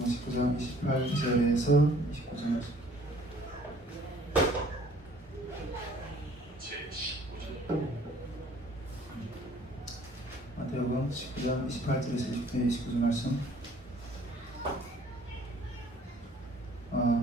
19장 28절에서 29절. 마태복음 19장 28절에서 29절 말씀.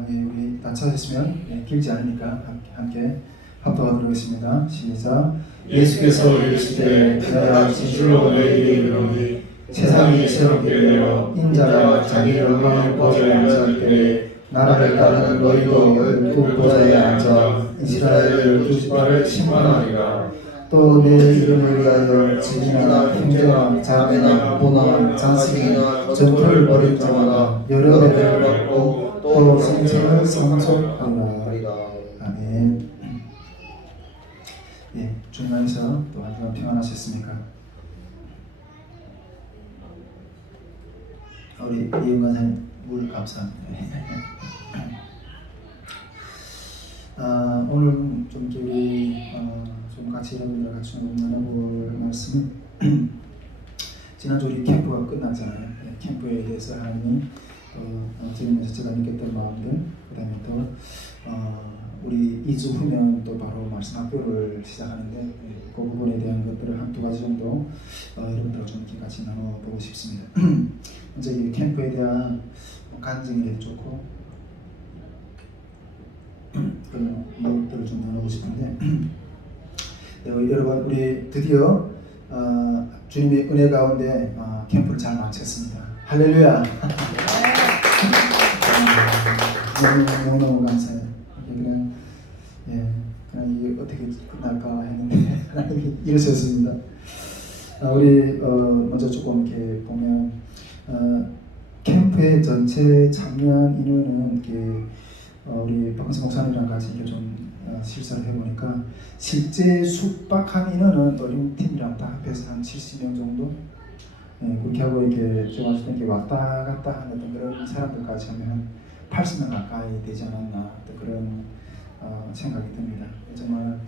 우리 다 찾으시면 길지 않으니까 함께 합독하도록 하겠습니다. 시작. 예수께서 이르시되 내가 진실로 너희에게 이르노니 세상이 새롭게 되어 인자가 자기 영광의 보좌에 앉을 때에 나라를 따르는 너희도 그 보좌에 앉아 이스라엘의 12지파를 심판하리라. 또 내 이름을 위하여 증인이나 형제나 자매나 부모나 자식이나 전투를 벌일 자마다 여러 배를 받고 또 생생을 상속하리라. 아멘. 예, 주님 안에서 또 한 주간 평안하셨습니까? 우리 이윤 간사님 물 감사합니다. 오늘 좀 우리 좀 같이 여러분들과 같이 나눠볼 말씀은 지난주 우리 캠프가 끝났잖아요. 캠프에 대해서 하나님이 드리면서 제가 느꼈던 마음들, 그다음에 또 우리 2주 후면 또 바로 말씀 학교를 시작하는데 그 부분에 대한 것들을 한 두 가지 정도 여러분들과 좀 이렇게 같이 나눠보고 싶습니다. 먼저 이 캠프에 대한 간증이 좋고 그런 이유들을 좀 나누고 싶은데 여러분 우리 드디어 주님의 은혜 가운데 캠프를 잘 마쳤습니다. 할렐루야. 너무너무 감사해요. 그냥 이게 어떻게 끝날까 했는데 하나님이 이러셨습니다. 우리 먼저 조금 이렇게 보면 캠프의 전체 참여한 인원은 이렇게 우리 박근성 목사님이랑 같이 이렇게 좀 실사를 해보니까 실제 숙박한 인원은 어린팀이랑 다 합해서 한 70명 정도. 그렇게 하고 이렇게 제가 봤을 때 이렇게 왔다 갔다 하는 그런 사람들까지 하면 한 80명 가까이 되지 않았나 그런 생각이 듭니다. 정말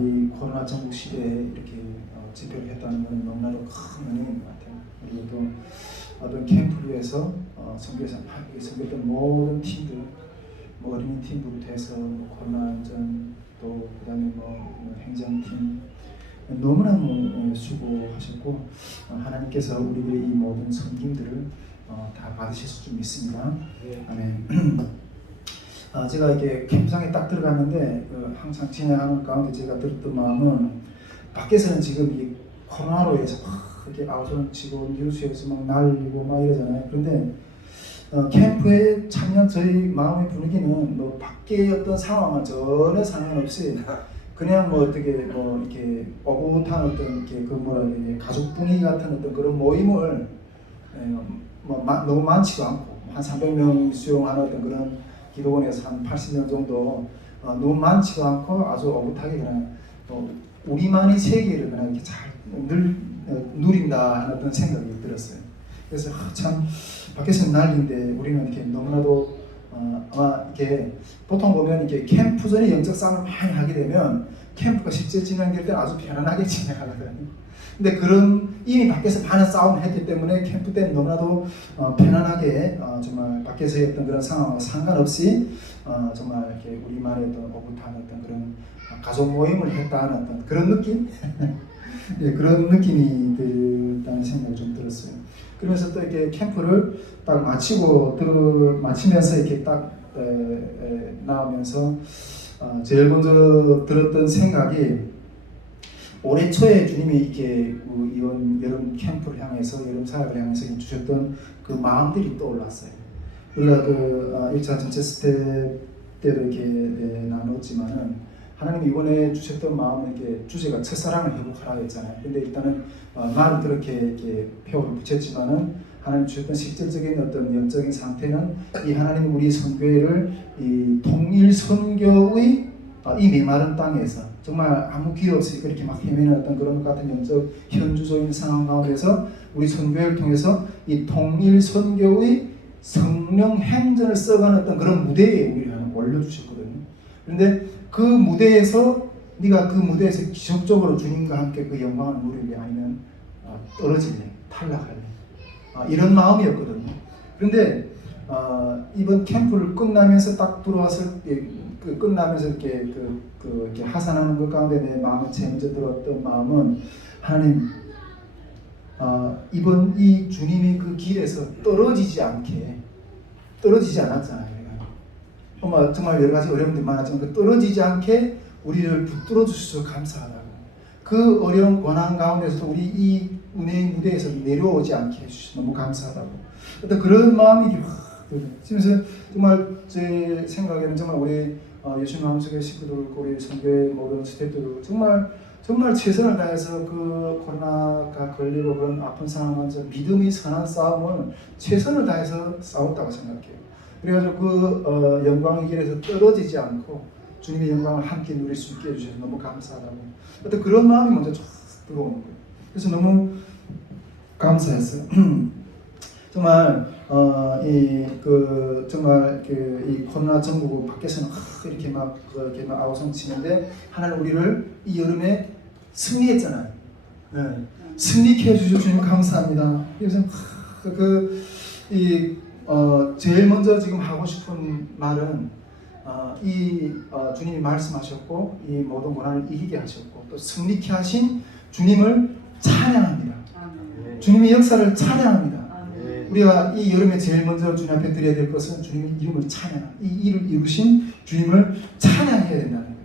이 코로나 전국 시대에 이렇게 집회를 했다는 것은 너무나도 큰 은혜인 것 같아요. 그리고 또 어떤 캠프를 위해서 섬겼던 모든 팀들, 어린이 팀부터 해서 코로나 안전 또 그다음에 행정팀 너무나 수고하셨고 하나님께서 우리들의 이 모든 섬김들을 다 받으실 줄 믿습니다. 아멘. 제가 이렇게 캠프장에 딱 들어갔는데 항상 진행하는 가운데 제가 들었던 마음은 밖에서는 지금 이 코로나로 인해서 이렇게 아우성 치고 뉴스에서 막 날리고 막 이러잖아요. 그런데 캠프에 참여한 저희 마음의 분위기는 밖의 어떤 상황은 전혀 상관없이 그냥 이렇게 오붓한 어떤 이렇게 가족 분위기 같은 어떤 그런 모임을 너무 많지도 않고 한 300명 수용하는 어떤 그런 기도원에서 한 80명 정도 너무 많지도 않고 아주 오붓하게 그냥 우리만의 세계를 그냥 이렇게 잘 누린다 하는 어떤 생각이 들었어요. 그래서 참 밖에서는 난리인데 우리는 이렇게 너무나도 아마 이렇게 보통 보면 이렇게 캠프 전에 영적 싸움을 많이 하게 되면 캠프가 실제 진행될 때는 아주 편안하게 진행하거든요. 근데 그런 이미 밖에서 많은 싸움을 했기 때문에 캠프 때는 너무나도 편안하게 정말 밖에서의 어떤 그런 상황과 상관없이 정말 이렇게 우리만의 어떤 오붓한 어떤 그런 가족 모임을 했다는 어떤 그런 느낌? 네, 그런 느낌이 들다는 생각이 좀 들었어요. 그러면서 또 이렇게 캠프를 딱 마치면서 이렇게 딱 나오면서 제일 먼저 들었던 생각이 올해 초에 주님이 이렇게 이런 여름 캠프를 향해서 여름 사역을 향해서 주셨던 그 마음들이 떠올랐어요. 우리가 1차 전체 스텝 때도 이렇게 나눴지만은 하나님이 이번에 주셨던 마음은 이렇게 주제가 첫사랑을 회복하라 했잖아요. 근데 일단은 말은 그렇게 이렇게 표를 붙였지만은 하나님 주셨던 실질적인 어떤 영적인 상태는 이 하나님 우리 선교회를 이 통일 선교의 이 메마른 땅에서 정말 아무 기회 없이 그렇게 막 헤매는 어떤 그런 같은 영적 현주소인 상황 가운데서 우리 선교회를 통해서 이 통일 선교의 성령 행전을 써가는 어떤 그런 무대에 우리를 올려주셨거든요. 그런데 그 무대에서 네가 그 무대에서 기적적으로 주님과 함께 그 영광을 누리게 아니면 떨어질래, 탈락할래 이런 마음이었거든요. 그런데 이번 캠프를 끝나면서 딱 들어왔을 때 끝나면서 이렇게 이렇게 하산하는 것 가운데 내 마음에 제일 먼저 들었던 마음은 하나님 이번 이 주님이 그 길에서 떨어지지 않았잖아요. 정말 여러 가지 어려움들이 많았지만 그 떨어지지 않게 우리를 붙들어 주셔서 감사하다고. 그 어려운 고난 가운데서 우리 이 은혜의 무대에서 내려오지 않게 해주셔서 너무 감사하다고. 어떤 그런 마음이 확 들어요. 그래서 정말 제 생각에는 정말 우리 예수님 마음속의 식구들, 우리 선교의 모든 스태프들 정말 최선을 다해서 그 코로나가 걸리고 그런 아픈 상황에서 믿음이 선한 싸움을 최선을 다해서 싸웠다고 생각해요. 그래가지고 그 영광의 길에서 떨어지지 않고 주님의 영광을 함께 누릴 수 있게 해주셔서 너무 감사하다고. 어떤 그런 마음이 먼저 쫙 들어오는 거예요. 그래서 너무 감사했어요. 정말 정말 이 코로나 전국 밖에서는 이렇게 막 아우성 치는데 하나님 우리를 이 여름에 승리했잖아요. 네. 승리케 해주셔서 주님 감사합니다. 그래서 제일 먼저 지금 하고 싶은 말은 주님이 말씀하셨고 이 모든 고난을 이기게 하셨고 또 승리케 하신 주님을 찬양합니다. 아멘. 주님의 역사를 찬양합니다. 아멘. 우리가 이 여름에 제일 먼저 주님 앞에 드려야 될 것은 주님의 이름을 찬양, 이 일을 이루신 주님을 찬양해야 된다는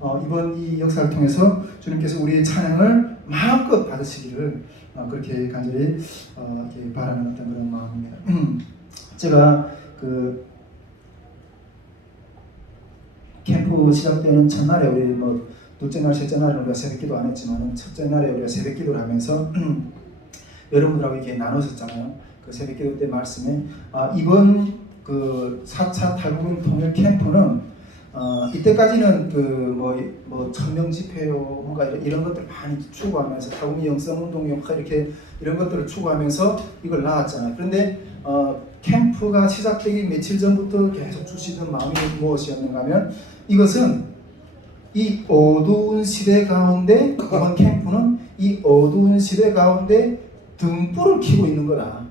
거예요. 이번 이 역사를 통해서 주님께서 우리의 찬양을 마음껏 받으시기를 그렇게 간절히 이렇게 바라는 어떤 그런 마음입니다. 제가 캠프 시작되는 첫날에 우리 둘째 날, 셋째 날은 우리가 새벽기도 안 했지만 첫째 날에 우리가 새벽기도를 하면서 여러분들하고 이렇게 나눴었잖아요. 그 새벽기도 때 말씀에 이번 4차 탈북민 통일 캠프는 이때까지는 1000명 집회요 뭔가 이런 것들 많이 추구하면서 탈북민 영성운동 이렇게 이런 것들을 추구하면서 이걸 나왔잖아요. 그런데 캠프가 시작되기 며칠 전부터 계속 주시던 마음이 무엇이었는가 하면 이것은 이 어두운 시대 가운데 이번 캠프는 이 어두운 시대 가운데 등불을 켜고 있는 거다.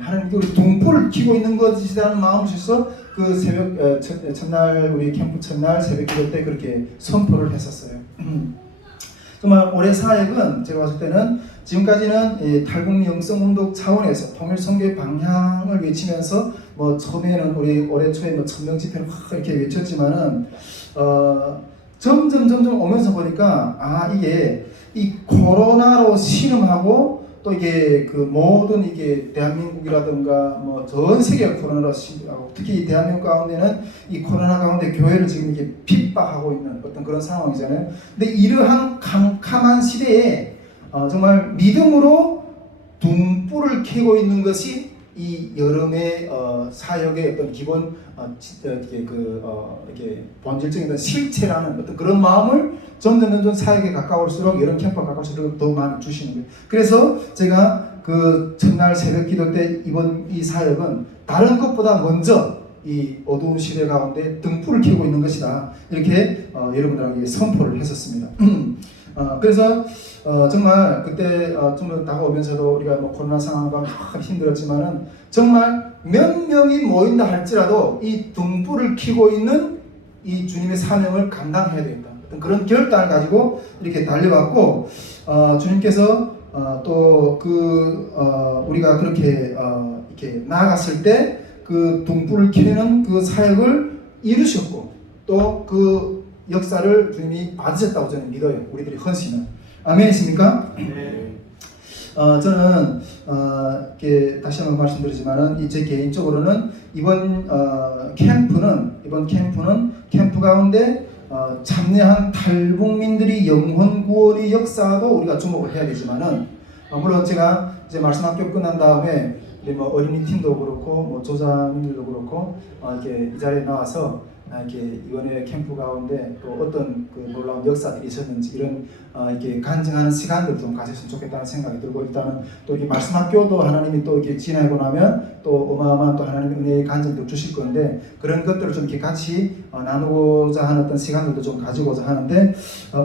하나님께 우리 등불을 켜고 있는 것이라는 마음을 주셔서 그 새벽 첫날 우리 캠프 첫날 새벽기도 때 그렇게 선포를 했었어요. 정말 올해 사역은 제가 봤을 때는 지금까지는 탈북민 영성운동 차원에서 통일 선교의 방향을 외치면서 처음에는 우리 올해 초에 1000명 집회를 확 이렇게 외쳤지만은 점점 오면서 보니까 이게 이 코로나로 신음하고 또 이게 모든 이게 대한민국이라든가 전 세계가 코로나로 신음하고 특히 대한민국 가운데는 이 코로나 가운데 교회를 지금 이렇게 핍박하고 있는 어떤 그런 상황이잖아요. 근데 이러한 캄캄한 시대에 정말 믿음으로 등불을 켜고 있는 것이 이 여름의 사역의 어떤 기본 이렇게 본질적인 실체라는 어떤 그런 마음을 점점 사역에 가까울수록 여름 캠프가 가까울수록 더 많이 주시는 거예요. 그래서 제가 그 첫날 새벽기도 때 이번 이 사역은 다른 것보다 먼저 이 어두운 시대 가운데 등불을 켜고 있는 것이다. 이렇게 여러분들에게 선포를 했었습니다. 그래서 정말 그때 좀 다가오면서도 우리가 코로나 상황과 힘들었지만은 정말 몇 명이 모인다 할지라도 이 등불을 켜고 있는 이 주님의 사명을 감당해야 되겠다. 어떤 그런 결단을 가지고 이렇게 달려왔고 주님께서 또 우리가 그렇게 이렇게 나아갔을 때 그 등불을 켜는 그 사역을 이루셨고 또 그 역사를 주님이 받으셨다고 저는 믿어요. 우리들이 헌신은. 아멘이십니까? 네. 저는 이렇게 다시 한번 말씀드리지만은 제 개인적으로는 이번 캠프는 캠프 가운데 참여한 탈북민들이 영혼 구원의 역사도 우리가 주목을 해야 되지만은 물론 제가 이제 말씀학교 끝난 다음에 우리 어린이 팀도 그렇고 조장님들도 그렇고 이렇게 이 자리에 나와서 이렇게 이번에 캠프 가운데 또 어떤 놀라운 역사들이 있었는지 이런 이렇게 간증하는 시간들 좀 가졌으면 좋겠다는 생각이 들고 일단은 또 이렇게 말씀학교도 하나님이 또 이렇게 지나고 나면 또 어마어마한 또 하나님의 은혜의 간증도 주실 건데 그런 것들을 좀 이렇게 같이 나누고자 하는 어떤 시간들도 좀 가지고자 하는데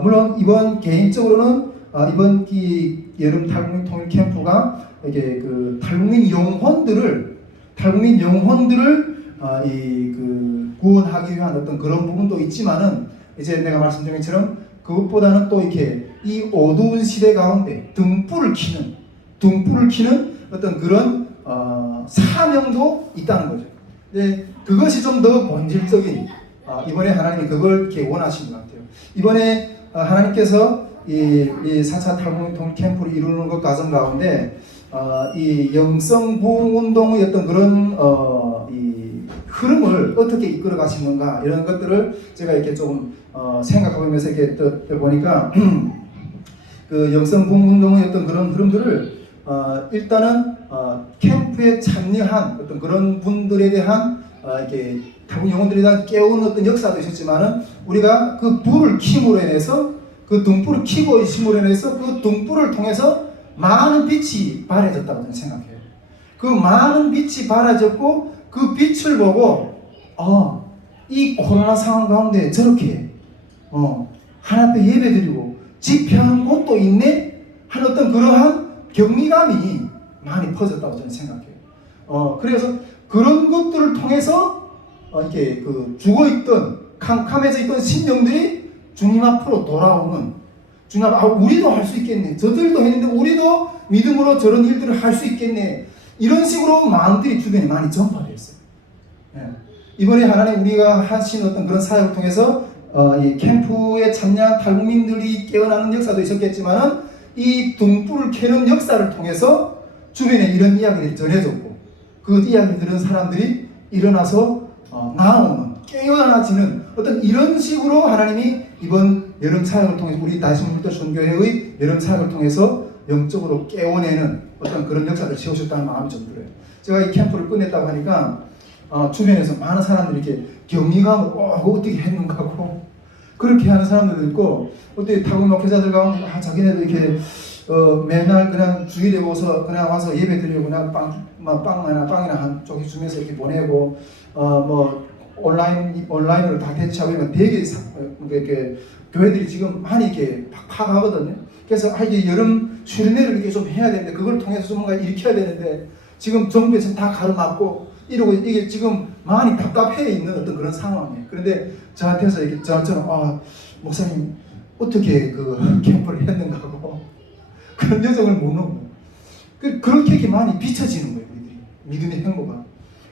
물론 이번 개인적으로는 이번 이 여름 탈북민 통일 캠프가 이게 탈북민 영혼들을 탈북민 영혼들을 구원하기 위한 어떤 그런 부분도 있지만은 이제 내가 말씀드린 것처럼 그것보다는 또 이렇게 이 어두운 시대 가운데 등불을 켜는 어떤 그런 사명도 있다는 거죠. 네, 그것이 좀 더 본질적인 이번에 하나님이 그걸 이렇게 원하신 것 같아요. 이번에 하나님께서 이 4차 탈북민 캠프를 이루는 것 과정 가운데 이 영성 부흥 운동의 어떤 그런 이 흐름을 어떻게 이끌어 가시는가 이런 것들을 제가 이렇게 좀 생각해보면서 이렇게 보니까 그 영성 부흥 운동의 어떤 그런 흐름들을 일단은 캠프에 참여한 어떤 그런 분들에 대한 이렇게 탈북 영혼들에 대한 깨우는 어떤 역사도 있었지만은 우리가 그 불을 킴으로 인해서 그 등불을 켜고 있음으로 인해서 그 등불을 통해서 많은 빛이 발해졌다고 저는 생각해요. 그 많은 빛이 발해졌고 그 빛을 보고 이 코로나 상황 가운데 저렇게 하나님 앞에 예배드리고 집회하는 곳도 있네 하는 어떤 그러한 경미감이 많이 퍼졌다고 저는 생각해요. 그래서 그런 것들을 통해서 이렇게 그 죽어있던 캄캄해져 있던 심령들이 주님 앞으로 돌아오는 주님 앞 우리도 할 수 있겠네. 저들도 했는데 우리도 믿음으로 저런 일들을 할 수 있겠네. 이런 식으로 마음들이 주변에 많이 전파됐어요. 이번에 하나님 우리가 하신 어떤 그런 사역을 통해서 이 캠프에 참여한 탈북민들이 깨어나는 역사도 있었겠지만은 이 등불을 켜는 역사를 통해서 주변에 이런 이야기들이 전해졌고 그 이야기 들은 사람들이 일어나서 나오는 깨어나지는 어떤 이런 식으로 하나님이 이번 여름 사역을 통해서 우리 다시문부터 선교회의 여름 사역을 통해서 영적으로 깨워내는 어떤 그런 역사를 세우셨다는 마음이 좀 들어요. 제가 이 캠프를 끝냈다고 하니까 주변에서 많은 사람들이 이렇게 경미감을 어떻게 했는가 하고 그렇게 하는 사람들도 있고 어떻게 탈북 목회자들 가운데 자기네도 이렇게 맨날 그냥 주일에 오서 그냥 와서 예배 드리고 그냥 빵이나 한 조기 주면서 이렇게 보내고 뭐 온라인으로 다 대체하고 이러면 되게 이렇게 교회들이 지금 많이 이렇게 파악하거든요. 그래서 이제 여름 수련회를 이렇게 좀 해야 되는데 그걸 통해서 좀 뭔가 일으켜야 되는데 지금 정부에서 다 가로막고 이러고 이게 지금 많이 답답해 있는 어떤 그런 상황이에요. 그런데 저한테서 이렇게 저처럼 목사님 어떻게 그 캠프를 했는가 하고 그런 여정을 묻는 거예요. 그렇게 이렇게 많이 비춰지는 거예요. 우리들이 믿음의 행보가.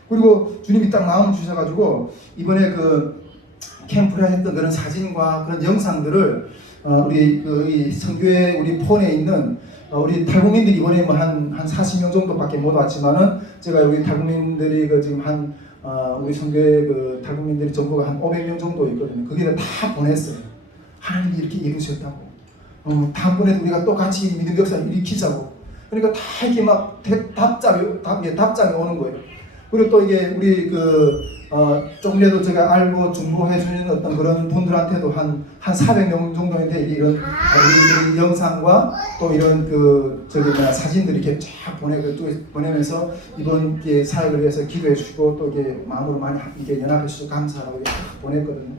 그리고 주님이 딱 마음을 주셔가지고 이번에 그 캠프를 했던 그런 사진과 그런 영상들을 우리 이 성교회 우리 폰에 있는 우리 탈북민들이 이번에 뭐 한 40명 정도밖에 못 왔지만은 제가 우리 탈북민들이 그 지금 우리 성교회 그 탈북민들이 전부가 한 500명 정도 있거든요. 거기다 다 보냈어요. 하나님이 이렇게 이루셨다고. 다음번에도 우리가 또 같이 믿음 역사를 일으키자고. 그러니까 다 이렇게 막 답장이 오는 거예요. 그리고 또 이게 우리 조금이라도 제가 알고 중보해 주는 어떤 그런 분들한테도 한 400명 정도인데 이런 우리 영상과 또 이런 사진들이 이렇게 쫙 보내면서 이번 사역을 위해서 기도해 주시고 또 이게 마음으로 많이 이게 연합해 주셔서 감사하고 이렇게 보냈거든요.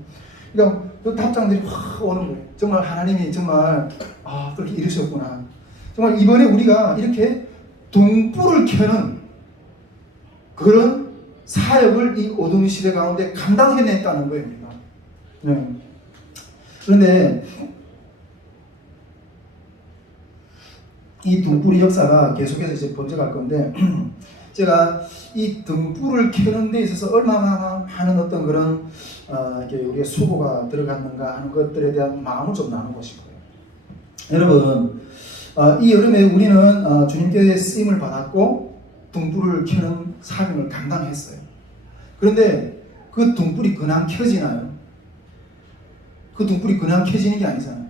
그러니까 그 답장들이 확 오는 거예요. 정말 하나님이 정말 그렇게 이루셨구나. 정말 이번에 우리가 이렇게 등불을 켜는 그런 사역을 이 어두운 시대 가운데 감당해냈다는 거예요. 네. 그런데 이 등불의 역사가 계속해서 이제 번져갈 건데 제가 이 등불을 켜는 데 있어서 얼마나 많은 어떤 그런 우리의 수고가 들어갔는가 하는 것들에 대한 마음을 좀 나누고 싶어요. 여러분 이 여름에 우리는 주님께 쓰임을 받았고 등불을 켜는 사명을 감당했어요. 그런데 그 등불이 그냥 켜지나요? 그 등불이 그냥 켜지는 게 아니잖아요.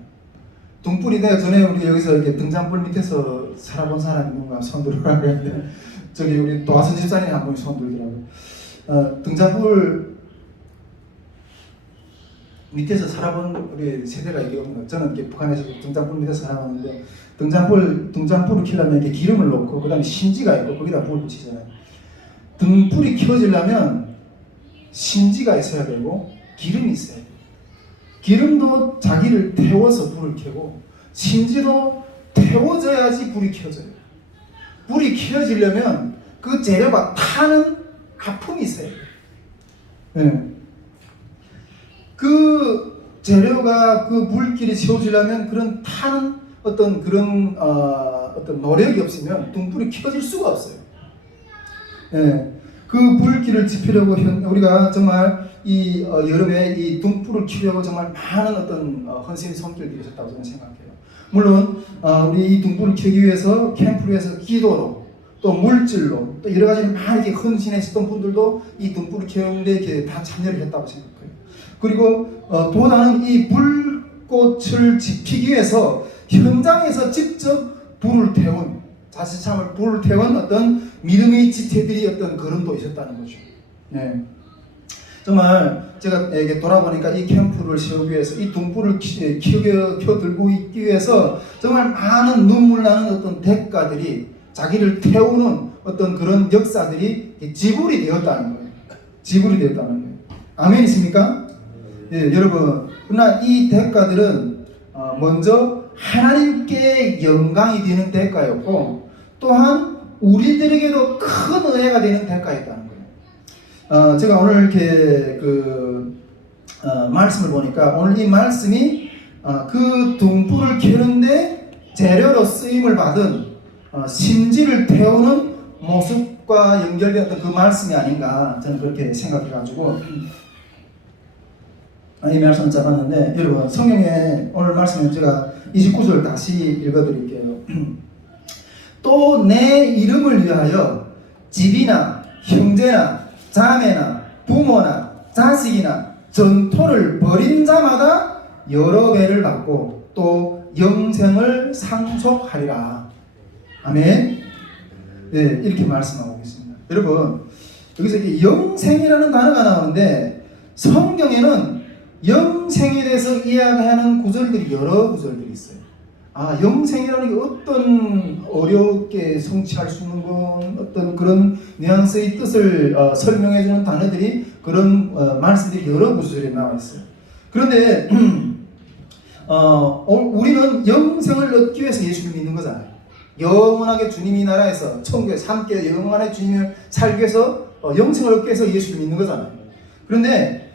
등불이 내가 전에 우리 여기서 이렇게 등잔불 밑에서 살아본 사람이 있는가 손 들으라고 했는데 저기 우리 도화선 집사님이 한 분이 손 들더라고요. 등잔불 밑에서 살아본 우리 세대가 이게 없는 저는 이렇게 북한에서 등잔불 밑에서 살아봤는데 등잔불을 켜려면 이렇게 기름을 넣고 그 다음에 심지가 있고 거기다 불을 붙이잖아요. 등불이 켜지려면 심지가 있어야 되고 기름이 있어야 돼요. 기름도 자기를 태워서 불을 켜고 심지도 태워져야지 불이 켜져요. 불이 켜지려면 그 재료가 타는 아픔이 있어요. 예. 그 재료가 그 물길이 채워지려면 그런 타는 어떤 그런 어떤 노력이 없으면 등불이 켜질 수가 없어요. 예. 그 불길을 지피려고 우리가 정말 이 여름에 이 등불을 켜려고 정말 많은 어떤 헌신의 손길들이 있었다고 저는 생각해요. 물론 우리 이 등불을 켜기 위해서 캠프를 위해서 기도로 또 물질로 또 여러 가지 많이 헌신했었던 분들도 이 등불을 켜는데 이렇게 다 참여를 했다고 생각해요. 그리고 보다는 이 불꽃을 지피기 위해서 현장에서 직접 불을 태운 자칫하면 불을 태운 어떤 믿음의 지체들이 어떤 걸음도 있었다는 거죠. 네. 정말 제가 이게 돌아보니까 이 캠프를 세우기 위해서 이 등불을 켜들고 있기 위해서 정말 많은 눈물 나는 어떤 대가들이 자기를 태우는 어떤 그런 역사들이 지불이 되었다는 거예요. 지불이 되었다는 거예요. 아멘이십니까? 예, 여러분. 그러나 이 대가들은 먼저 하나님께 영광이 되는 대가였고 또한 우리들에게도 큰 은혜가 되는 대가였다는 거예요. 제가 오늘 이렇게 말씀을 보니까 오늘 이 말씀이 그 등불을 켜는데 재료로 쓰임을 받은 심지를 태우는 모습과 연결되었던 그 말씀이 아닌가 저는 그렇게 생각해가지고 이 말씀을 잡았는데 여러분 성경에 오늘 말씀은 제가 29절 다시 읽어드릴게요. 또 내 이름을 위하여 집이나 형제나 자매나 부모나 자식이나 전토를 벌인 자마다 여러 배를 받고 또 영생을 상속하리라. 아멘. 네, 이렇게 말씀하고 계십니다. 여러분 여기서 이렇게 영생이라는 단어가 나오는데 성경에는 영생에 대해서 이야기하는 구절들이 여러 구절들이 있어요. 영생이라는 게 어떤 어렵게 성취할 수 있는 건 어떤 그런 뉘앙스의 뜻을 설명해주는 단어들이 그런 말씀들이 여러 구절에 나와 있어요. 그런데 우리는 영생을 얻기 위해서 예수를 믿는 거잖아요. 영원하게 주님이 나라에서 천국에서 함께 영원하게 주님을 살기 위해서 영생을 얻기 위해서 예수를 믿는 거잖아요. 그런데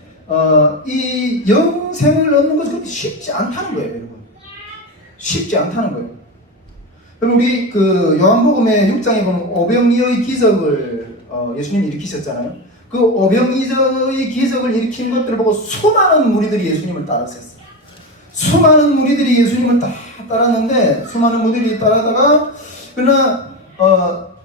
이 영생을 얻는 것이 그렇게 쉽지 않다는 거예요, 여러분. 쉽지 않다는 거예요. 여러분 우리 요한복음의 6장에 보면 오병이어의 기적을 예수님이 일으키셨잖아요. 그 오병이어의 기적을 일으킨 것들을 보고 수많은 무리들이 예수님을 따랐었어요. 수많은 무리들이 예수님을 다 따랐는데 수많은 무리들이 따라다가 그러나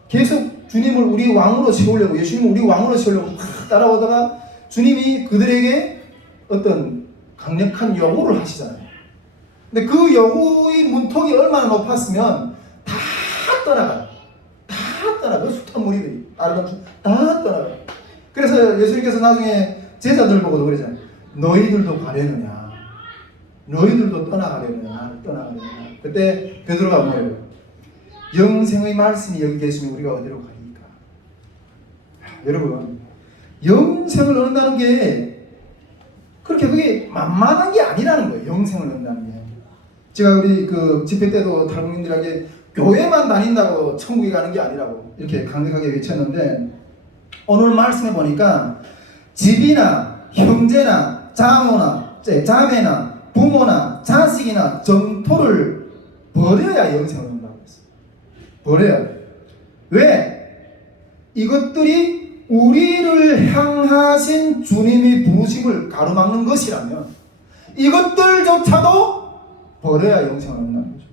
계속 주님을 우리 왕으로 세우려고 예수님을 우리 왕으로 세우려고 따라오다가 주님이 그들에게 어떤 강력한 요구를 하시잖아요. 근데 그 요구의 문턱이 얼마나 높았으면 다 떠나가요. 다 떠나가요. 숱한 무리들이 다 떠나가요. 그래서 예수님께서 나중에 제자들 보고도 그러잖아요. 너희들도 가려느냐? 너희들도 떠나가려느냐? 그때 베드로가 뭐예요? 영생의 말씀이 여기 계시면 우리가 어디로 가니까? 여러분 영생을 얻는다는 게 그게 만만한 게 아니라는 거예요. 영생을 얻는다는 게. 제가 우리 집회 때도 탈북민들에게 교회만 다닌다고 천국에 가는 게 아니라고 이렇게 강력하게 외쳤는데 오늘 말씀해 보니까 집이나 형제나 자매나 부모나 자식이나 정토를 버려야 영생을 얻는다고 했어요. 버려야 돼. 왜? 이것들이 우리를 향하신 주님의 부르심을 가로막는 것이라면 이것들조차도 버려야 영생을 얻는다는 거죠.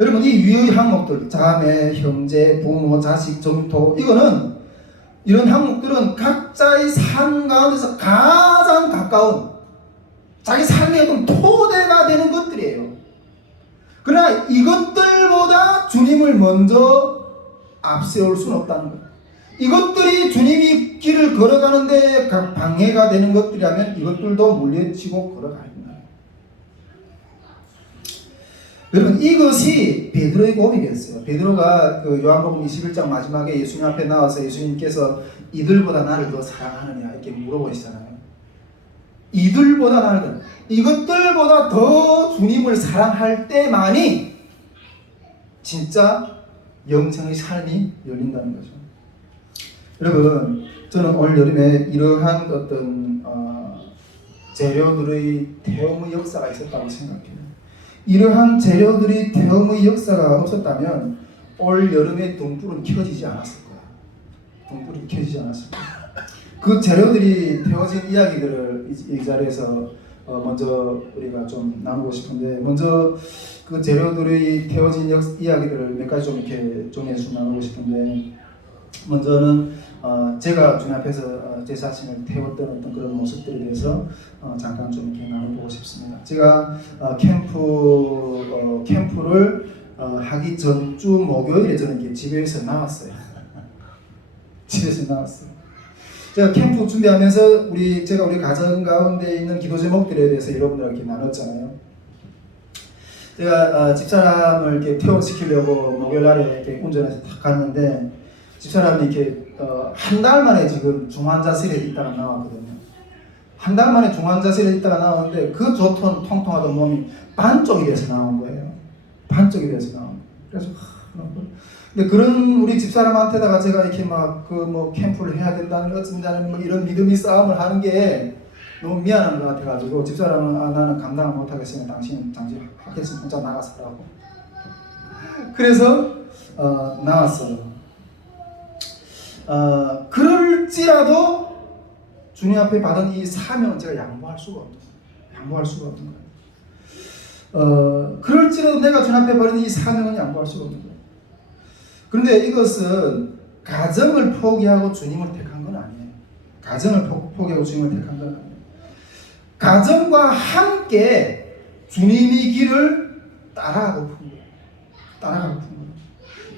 여러분 이 위의 항목들 자매, 형제, 부모, 자식, 정토 이거는 이런 항목들은 각자의 삶 가운데서 가장 가까운 자기 삶의 어떤 토대가 되는 것들이에요. 그러나 이것들보다 주님을 먼저 앞세울 수는 없다는 거예요. 이것들이 주님이 길을 걸어가는데 방해가 되는 것들이라면 이것들도 물리치고 걸어가야 된다. 여러분 이것이 베드로의 고백이었어요. 베드로가 요한복음 21장 마지막에 예수님 앞에 나와서 예수님께서 이들보다 나를 더 사랑하느냐 이렇게 물어보시잖아요. 이들보다 나를 더 이것들보다 더 주님을 사랑할 때만이 진짜 영생의 삶이 열린다는 거죠. 여러분, 저는 올 여름에 이러한 어떤 재료들의 태움의 역사가 있었다고 생각해요. 이러한 재료들이 태움의 역사가 없었다면 올 여름에 등불은 켜지지 않았을 거야. 등불이 켜지지 않았을 거야. 그 재료들이 태워진 이야기들을 이 자리에서 먼저 우리가 좀 나누고 싶은데, 먼저 그 재료들이 태워진 이야기들을 몇 가지 좀 이렇게 정리해서 나누고 싶은데, 먼저는 제가 주님 앞에서 제 자신을 태웠던 어떤 그런 모습들에 대해서 잠깐 좀 이렇게 나눠보고 싶습니다. 제가 캠프를 하기 전주 목요일에 저는 이렇게 집에서 나왔어요. 집에서 나왔어요. 제가 캠프 준비하면서 제가 우리 가정 가운데 있는 기도 제목들에 대해서 여러분들과 이렇게 나눴잖아요. 제가 집사람을 이렇게 퇴원시키려고 목요일 날에 이렇게 운전해서 탁 갔는데, 집사람이 이렇게 한 달 만에 지금 중환자실에 있다가 나왔거든요. 한 달 만에 중환자실에 있다가 나왔는데 그 좋던 통통하던 몸이 반쪽이 돼서 나온 거예요. 반쪽이 돼서 나온 거예요. 그래서 근데 그런 우리 집사람한테다가 제가 이렇게 막 캠프를 해야 된다는 어쩐다는 이런 믿음의 싸움을 하는 게 너무 미안한 것 같아가지고, 집사람은 나는 감당을 못하겠으면 당신 하겠으면 혼자 나가서라고. 그래서 나왔어요. 그럴지라도 주님 앞에 받은 이 사명은 제가 양보할 수가 없는 거예요. 그럴지라도 내가 주님 앞에 받은 이 사명은 양보할 수가 없는 거예요. 그런데 이것은 가정을 포기하고 주님을 택한 건 아니에요. 가정을 포기하고 주님을 택한 건 아니에요. 가정과 함께 주님의 길을 따라가고픈 거예요.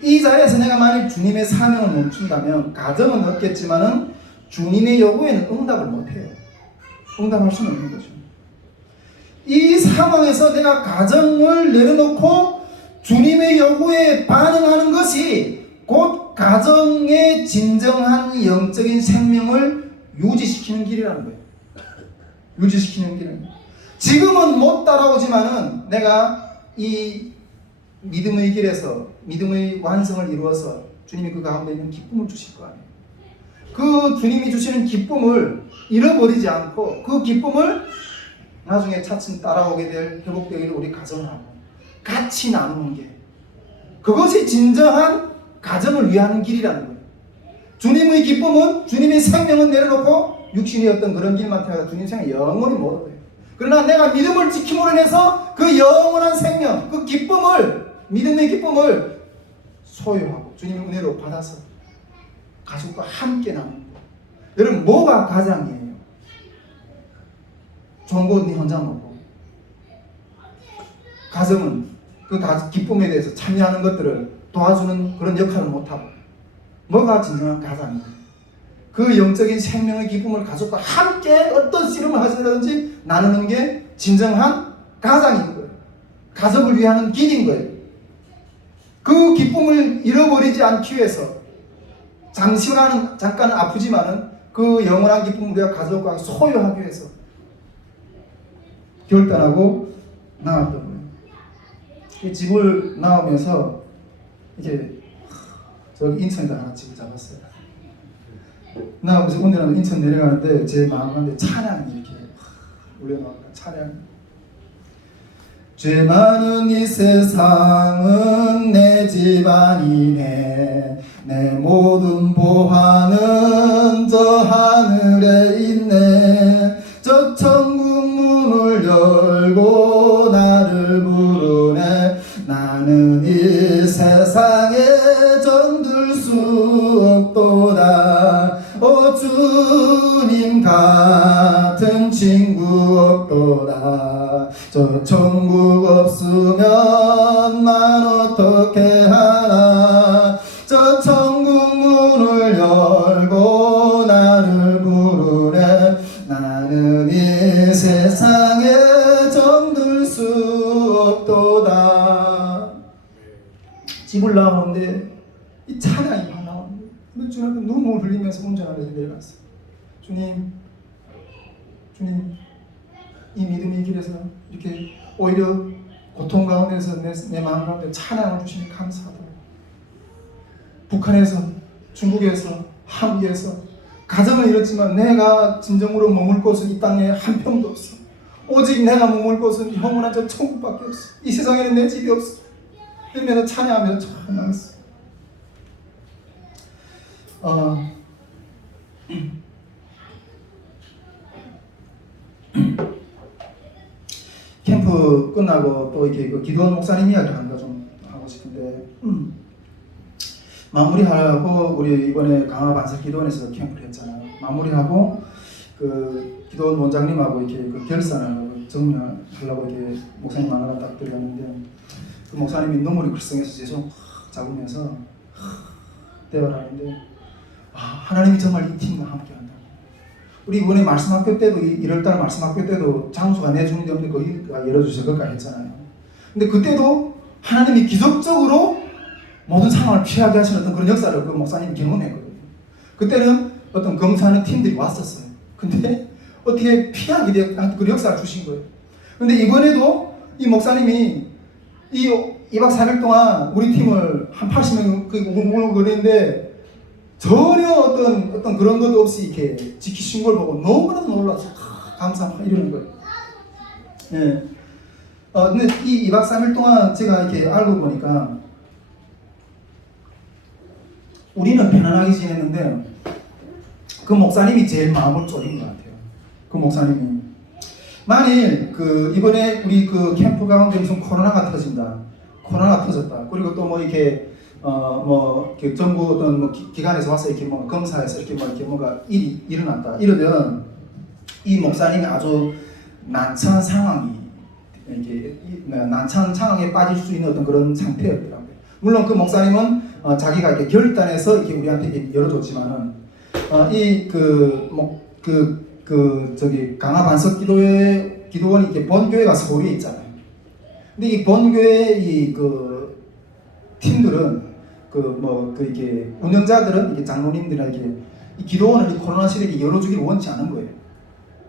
이 자리에서 내가 만약 주님의 사명을 멈춘다면 가정은 없겠지만은 주님의 요구에는 응답을 못해요. 응답할 수는 없는 거죠. 이 상황에서 내가 가정을 내려놓고 주님의 요구에 반응하는 것이 곧 가정의 진정한 영적인 생명을 유지시키는 길이라는 거예요. 유지시키는 길은. 지금은 못 따라오지만은 내가 이 믿음의 길에서 믿음의 완성을 이루어서 주님이 그 가운데 있는 기쁨을 주실 거 아니에요. 그 주님이 주시는 기쁨을 잃어버리지 않고 그 기쁨을 나중에 차츰 따라오게 될 회복되기를 우리 가정하고 같이 나누는 게, 그것이 진정한 가정을 위하는 길이라는 거예요. 주님의 기쁨은, 주님의 생명은 내려놓고 육신의 어떤 그런 길만 태워서 주님 생명 영원히 못 얻어요. 그러나 내가 믿음을 지킴으로 인해서 그 영원한 생명, 그 기쁨을, 믿음의 기쁨을 소유하고 주님의 은혜로 받아서 가족과 함께 나누는 거예요. 여러분, 뭐가 가장이에요? 좋은 거 네 혼자 먹고, 가정은 그 기쁨에 대해서 참여하는 것들을 도와주는 그런 역할을 못하고, 뭐가 진정한 가장이에요? 그 영적인 생명의 기쁨을 가족과 함께 어떤 씨름을 하시든지 나누는 게 진정한 가장인 거예요. 가족을 위하는 길인 거예요. 그 기쁨을 잃어버리지 않기 위해서 잠깐 아프지만은 그 영원한 기쁨을 우리가 가족과 소유하기 위해서 결단하고 나왔던 거예요. 집을 나오면서 이제 저기 인천에다 하나 집을 잡았어요. 나오면서 운전하면 인천 내려가는데 제 마음 가운데 찬양이 이렇게 울려나오니까, 찬양이 죄 많은 이 세상은 내 집안이네, 내 모든 보화는 저 하늘에 있네, 저 천국 문을 열고 나를 부르네, 나는 이 세상에 정들 수 없도다, 주님 같은 친구 없도다, 저 천국 없으면 난 어떻게 하나, 저 천국 문을 열고 나를 부르네, 나는 이 세상에 정들 수 없도다. 집을 나오는데 이 찬양이 막 나오는 거예요. 근데 주님한테 눈물 흘리면서 운전하면서 내려갔어요. 주님, 이 믿음의 길에서 이렇게 오히려 고통 가운데서 내 마음 가운데 찬양을 주시니 감사하다. 북한에서, 중국에서 하기 위해서 가정을 잃었지만 내가 진정으로 머물 곳은 이 땅에 한 평도 없어. 오직 내가 머물 곳은 영원한 저 천국밖에 없어. 이 세상에는 내 집이 없어. 이러면서 찬양하면서 참 나갔어. 캠프 끝나고 또 이렇게 그 기도원 목사님 이야기를 하는 거 좀 하고 싶은데, 마무리하고 우리 이번에 강화 반석 기도원에서 캠프를 했잖아요. 마무리하고 그 기도원 원장님하고 이렇게 그 결산을 정리하려고 이렇게 목사님 만나러 딱 들어갔는데, 그 목사님이 눈물이 글썽해서 제 손 잡으면서 대화를 하는데, 하나님이 정말 이 팀과 함께 한다고. 우리 이번에 말씀학교 때도 1월달 말씀학교 때도 장소가 내주는 데 없는데 거기가 열어주셔서 거기까지 했잖아요. 근데 그때도 하나님이 기적적으로 모든 상황을 피하게 하시는 어떤 그런 역사를 그 목사님이 경험했거든요. 그때는 어떤 검사하는 팀들이 왔었어요. 근데 어떻게 피하게 된 그 역사를 주신 거예요. 근데 이번에도 이 목사님이 이 2박 3일 동안 우리 팀을 한 80명 울고거리는데 전혀 어떤 그런 것도 없이 이렇게 지키신 걸 보고 너무나도 놀라서 감사하고 이러는 거예요. 예. 근데 이 2박 3일 동안 제가 이렇게 알고 보니까 우리는 편안하게 지냈는데 그 목사님이 제일 마음을 졸인 것 같아요. 그 목사님이 만일 그 이번에 우리 그 캠프 가운데 무슨 코로나가 터졌다. 그리고 또 뭐 이렇게 정부 어떤 뭐 기관에서 와서 이렇게 뭐 검사해서 이렇게 뭐 이렇게 뭔가 일이 일어났다. 이러면 이 목사님이 아주 난처한 상황에 빠질 수 있는 어떤 그런 상태였더라고요. 물론 그 목사님은 자기가 이렇게 결단해서 이렇게 우리한테 이렇게 열어줬지만은 저기 강화 반석 기도원이 이렇게 본교회가 서울에 있잖아요. 근데 이 본교회 그 팀들은 이렇게 운영자들은 이렇게 장로님들이나 이렇게 이 기도원을 이 코로나 시대에 열어주기를 원치 않은 거예요.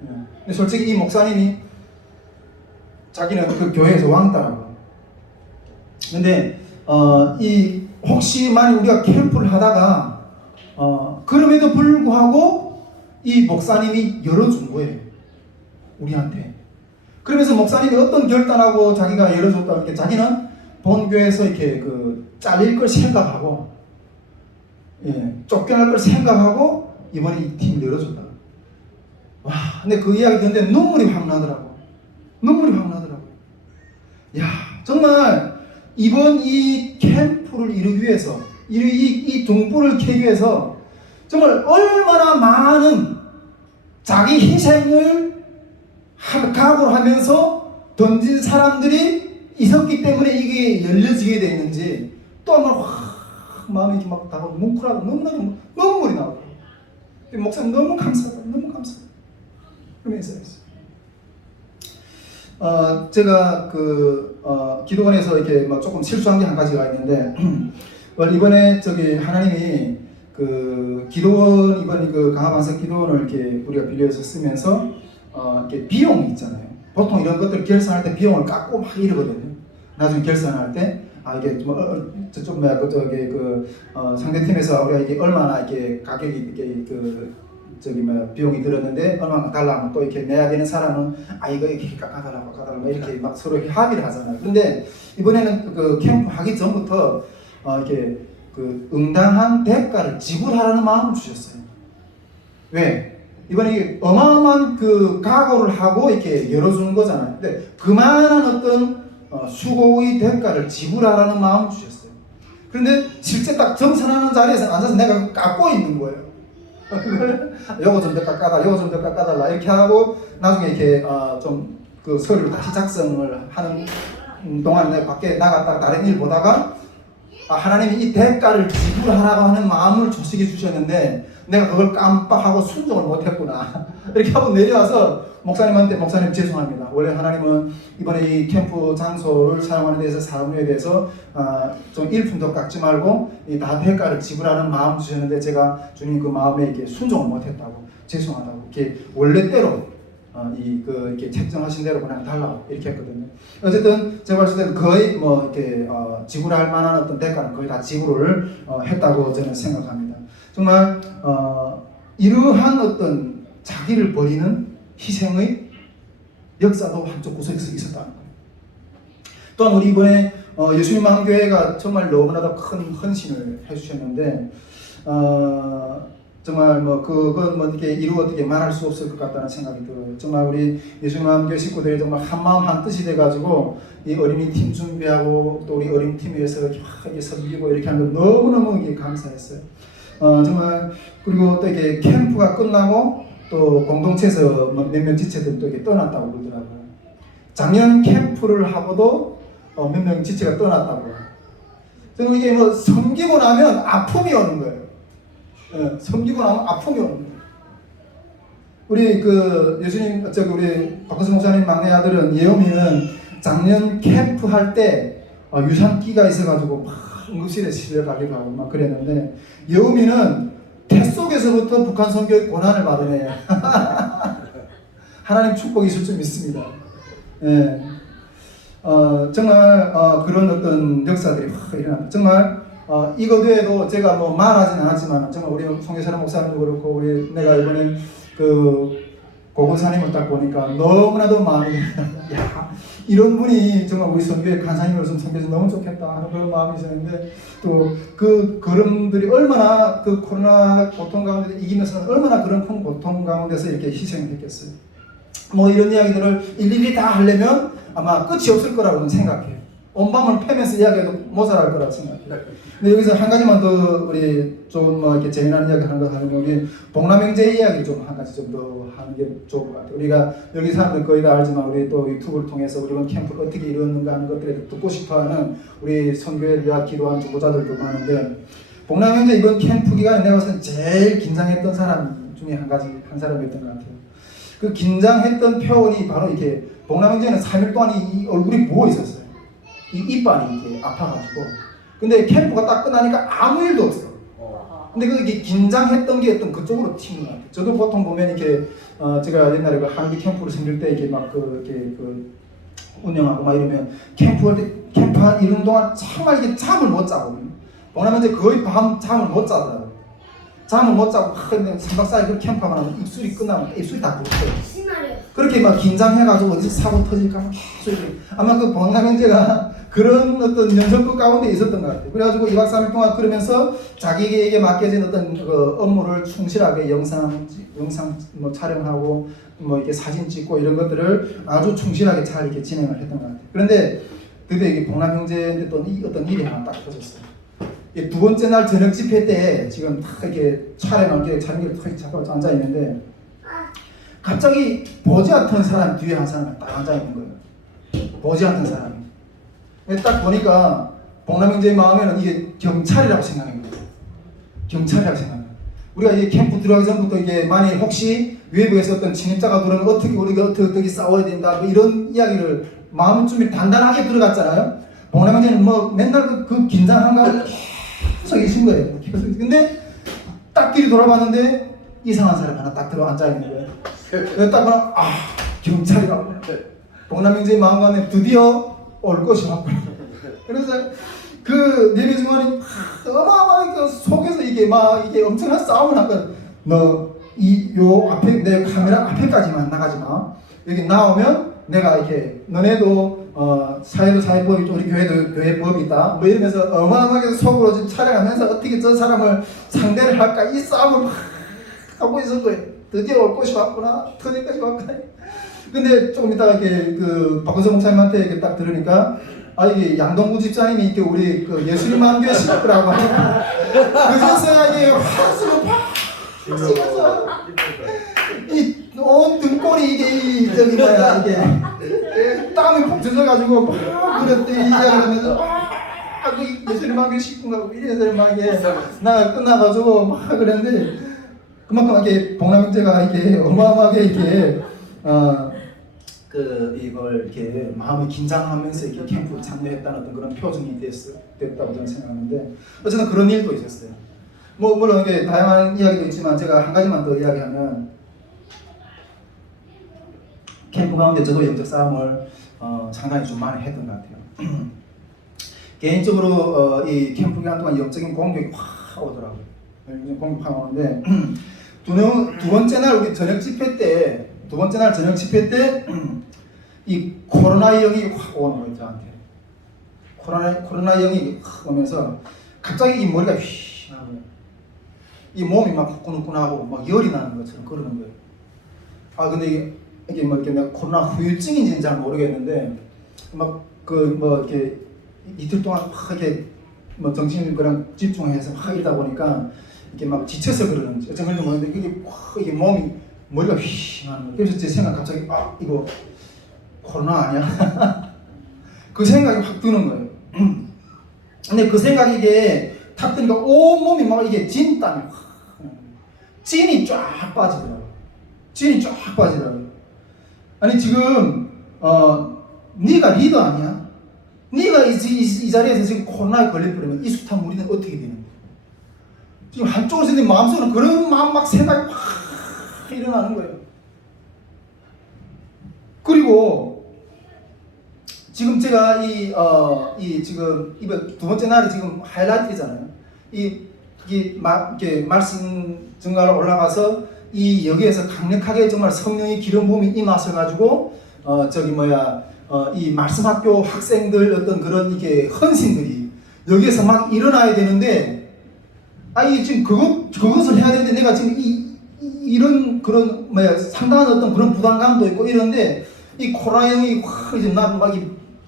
근데 솔직히 이 목사님이 자기는 그 교회에서 왕따라고. 근데 혹시 만약 우리가 캠프를 하다가 그럼에도 불구하고 이 목사님이 열어준 거예요. 우리한테. 그러면서 목사님이 어떤 결단하고 자기가 열어줬다는 게 자기는 본교에서 이렇게 잘릴 걸 생각하고, 쫓겨날 걸 생각하고 이번에 이 팀을 열어줬다. 와, 근데 그 이야기 듣는데 눈물이 확 나더라고. 야, 정말 이번 이 캠프를 이루기 위해서, 이 등불을 켜기 위해서 정말 얼마나 많은 자기 희생을 각오를 하면서 던진 사람들이 있었기 때문에 이게 열려지게 됐는지 또 한 번 확 마음이 이렇게 막 다가오고 뭉클하고 너무나도 눈물이 나오고, 목사님 너무 감사하다. 그러면서 제가 기도원에서 이렇게 막 조금 실수한 게 한 가지가 있는데 이번에 하나님이 기도원 이번 강화 반석 기도원을 이렇게 우리가 빌려서 쓰면서 이렇게 비용이 있잖아요. 보통 이런 것들 결산할 때 비용을 깎고 막 이러거든요. 나중에 결산할 때 이게 상대 팀에서 우리가 이게 얼마나 이렇게 가격이 이렇게 비용이 들었는데 얼마나 달라면 또 이렇게 내야 되는 사람은 이거 이렇게 깎아달라고 이렇게 막 서로 이렇게 합의를 하잖아요. 근데 이번에는 캠프 하기 전부터 이렇게 응당한 대가를 지불하라는 마음을 주셨어요. 왜? 이번에 어마어마한 각오를 하고 이렇게 열어주는 거잖아요. 근데 그만한 어떤 수고의 대가를 지불하라는 마음을 주셨어요. 그런데 실제 딱 정산하는 자리에서 앉아서 내가 깎고 있는 거예요. 그걸 요거 좀 더 깎아달라 이렇게 하고 나중에 이렇게 좀 서류를 다시 작성을 하는 동안 내가 밖에 나갔다가 다른 일 보다가 하나님이 이 대가를 지불하라고 하는 마음을 조식해 주셨는데 내가 그걸 깜빡하고 순종을 못했구나 이렇게 하고 내려와서 목사님한테 목사님 죄송합니다. 원래 하나님은 이번에 이 캠프 장소를 사용하는 데서 사업료에 대해서 좀 일품도 깎지 말고 다 대가를 지불하는 마음 주셨는데 제가 주님 그 마음에 이렇게 순종을 못했다고 죄송하다고 이렇게 원래대로 이렇게 책정하신 대로 그냥 달라고 이렇게 했거든요. 어쨌든 제가 봤을 때는 거의 이렇게 지불할 만한 어떤 대가는 거의 다 지불을 했다고 저는 생각합니다. 정말 이러한 어떤 자기를 버리는 희생의 역사도 한쪽 구석에서 있었다는 거예요. 또한 우리 이번에 예수님 한교회가 정말 너무나도 큰 헌신을 해주셨는데 정말 뭐 그건 뭐 이렇게 어떻게 말할 수 없을 것 같다는 생각이 들어요. 정말 우리 예수님 한교회 식구들이 정말 한 마음 한 뜻이 돼가지고 이 어린이 팀 준비하고 또 우리 어린이 팀 위해서 이렇게 섬기고 이렇게 하는 거 너무너무 이게 감사했어요. 정말 그리고 또 이렇게 캠프가 끝나고 또 공동체에서 몇몇 지체들 또 이렇게 떠났다고 그러더라고요. 작년 캠프를 하고도 몇 명 지체가 떠났다고. 그리고 이게 뭐 섬기고 나면 아픔이 오는 거예요. 예, 섬기고 나면 아픔이 오는 거예요. 우리 그 예수님 우리 박근수 목사님 막내 아들은 예음이는 작년 캠프 할 때 유산기가 있어가지고 막 응급실에 실려가기도 하고 막 그랬는데 예음이는 태 속에서부터 북한 선교의 고난을 받으네요. 하나님 축복이 있을 줄 믿습니다. 예. 정말 그런 어떤 역사들이 확 일어납니다. 정말 이것 외에도 제가 뭐 말하지는 않았지만 정말 우리 송혜사람 목사님도 그렇고 우리 내가 이번에 그 고건사님을 딱 보니까 너무나도 마음이 야 이런 분이 정말 우리 선교회 간사님으로서 섬겨서 너무 좋겠다 하는 그런 마음이 있었는데 또 그 걸음들이 얼마나 그 코로나 고통 가운데 이기면서 얼마나 그런 큰 고통 가운데서 이렇게 희생을 했겠어요. 뭐 이런 이야기들을 일일이 다 하려면 아마 끝이 없을 거라고 생각해요. 온 밤을 패면서 이야기해도 모자랄 거라고 생각해요. 근데 여기서 한 가지만 더 우리 좀 뭐 이렇게 재미나는 이야기 하는 거 하면 우리 복남형제 이야기 좀 한 가지 좀 더 하는 게 좋을 것 같아요. 우리가 여기 사람들 거의 다 알지만 우리 또 유튜브를 통해서 우리 캠프를 어떻게 이루었는가 하는 것들에 듣고 싶어하는 우리 선교에 대한 기도하는 주보자들도 많은데 복남형제 이번 캠프 기간에 내가 봤을 때 제일 긴장했던 사람 중에 한 사람이었던 것 같아요. 그 긴장했던 표현이 바로 이렇게 복남형제는 3일 동안 이 얼굴이 부어 있었어요. 이 이빨이 이렇게 아파가지고. 근데 캠프가 딱 끝나니까 아무 일도 없어요. 근데 그게 긴장했던 게 어떤 그쪽으로 튀는 것 같아요. 저도 보통 보면 이렇게 제가 옛날에 그 한기 캠프를 생길 때 이렇게 막 이렇게 운영하고 막 이러면 캠프 한 이런 동안 정말 이게 잠을 못 자거든요. 복남형제 거의 밤 잠을 못 자더라고요. 잠을 못 자고 그냥 3박 4일 그 캠프하고 나면 입술이 끝나면 입술이 다 부러져요. 그렇게 막 긴장해가지고 어디서 사고 터질까 막 계속 이렇게 아마 그 복남형제가 그런 어떤 연습 가운데 있었던 것 같아요. 그래가지고 2박 3일 동안 그러면서 자기에게 맡겨진 어떤 그 업무를 충실하게 영상 뭐 촬영하고 뭐 이렇게 사진 찍고 이런 것들을 아주 충실하게 잘 이렇게 진행을 했던 것 같아요. 그런데 드디어 이게 복남형제인데 또 어떤 일이 하나 딱 터졌어요. 두 번째 날 저녁 집회 때 지금 딱 이렇게 촬영기를 탁 잡고 앉아 있는데 갑자기 보지 않던 사람 뒤에 한 사람이 딱 앉아 있는 거예요. 보지 않던 사람이. 딱 보니까 복남형제의 마음에는 이게 경찰이라고 생각한 거예요. 경찰이라고 생각한 거예요. 우리가 이제 캠프 들어가기 전부터 이게 만일 혹시 외부에서 어떤 침입자가 들어오면 어떻게 우리가 어떻게 싸워야 된다 뭐 이런 이야기를 마음 준비 단단하게 들어갔잖아요. 복남형제는 뭐 맨날 그 긴장한 거 계속 계신 거예요. 근데 딱 길이 돌아봤는데 이상한 사람 하나 딱 들어 앉아 있는 거예요. 딱 보면 경찰이라고. 복남형제의 마음가짐에 드디어 올 것이 왔구나. 그래서 그 예배 중간에 어마어마하게 속에서 이게 엄청난 싸움을 한 거야. 너 요 앞에 내 카메라 앞에까지만 나가지 마. 여기 나오면 내가 이렇게 너네도 사회도 사회법이 있고 우리 교회도 교회법이 있다. 뭐 이러면서 어마어마하게 속으로 지금 촬영하면서 어떻게 저 사람을 상대를 할까 이 싸움을 막 하고 있었던 거예요. 드디어 올 것이 왔구나. 터질 것이 왔구나. 근데 조금 이따가 이렇게 그 박근수 목사님한테 이렇게 딱 들으니까 이게 양동구 집사님이 이렇게 우리 그 예수님 한교회 식구라고 하니까 그래서 이게 한숨을 팍 쉬면서 이 온 등골이 이게 이게 땀이 푹 젖어가지고 막 그랬대 이야기하면서 그 예수님 한교회 식구가 이래서 막 이게 나 끝나가지고 막 그랬는데 그만큼 이렇게 복남형제가 이렇게 어마어마하게 이렇게 이걸 이렇게 마음이 긴장하면서 이렇게 캠프에 참여했다는 어떤 그런 표정이 됐다고 저는 생각하는데 어쨌든 그런 일도 있었어요. 뭐 물론 이게 다양한 이야기도 있지만 제가 한 가지만 더 이야기하면 캠프 가운데 저도 영적 싸움을 상당히 좀 많이 했던 것 같아요. 개인적으로 이 캠프 기간 동안 영적인 공격이 확 오더라고요. 공격하고 오는데 두 번째 날 우리 저녁 집회 때 이 코로나 영이 확 오는 거예요 저한테. 코로나 영이 확 오면서 갑자기 이 머리가 휘 나는 거예요. 이 몸이 막 후끈후끈하고 막 열이 나는 것처럼 그러는 거예요. 아 근데 이게 뭐 이렇게 내가 코로나 후유증인지는 잘 모르겠는데 막 이렇게 이틀 동안 확 이렇게 뭐 정신 그랑 집중해서 확 이러다 보니까 이렇게 막 지쳐서 그러는지 어쩐 건지 모르겠는데 이게 확 이게 머리가 휘 나는 거예요. 그래서 제 생각 갑자기 이거 코로나 아니야? 그 생각이 확 드는 거예요. 근데 그 생각이 이게 탁 드니까 온 몸이 막 이게 진땀이 확 찐이 쫙 빠지더라고요. 아니 지금 네가 리더 아니야? 네가 이 자리에서 지금 코로나에 걸려버리면 이 숱한 무리는 어떻게 되는 거야? 지금 한쪽으로 내 마음속으로 그런 마음 막 생각이 확 일어나는 거예요. 그리고 지금 제가 지금 이번 두 번째 날이 지금 하이라이트잖아요. 이게 말씀 증가로 올라가서 이 여기에서 강력하게 정말 성령의 기름 부음이 임하셔 가지고 이 말씀학교 학생들 어떤 그런 이게 헌신들이 여기에서 막 일어나야 되는데 이 지금 그것을 해야 되는데 내가 지금 이런 그런 상당한 어떤 그런 부담감도 있고 이런데 이 코로나형이 확 이제 난 막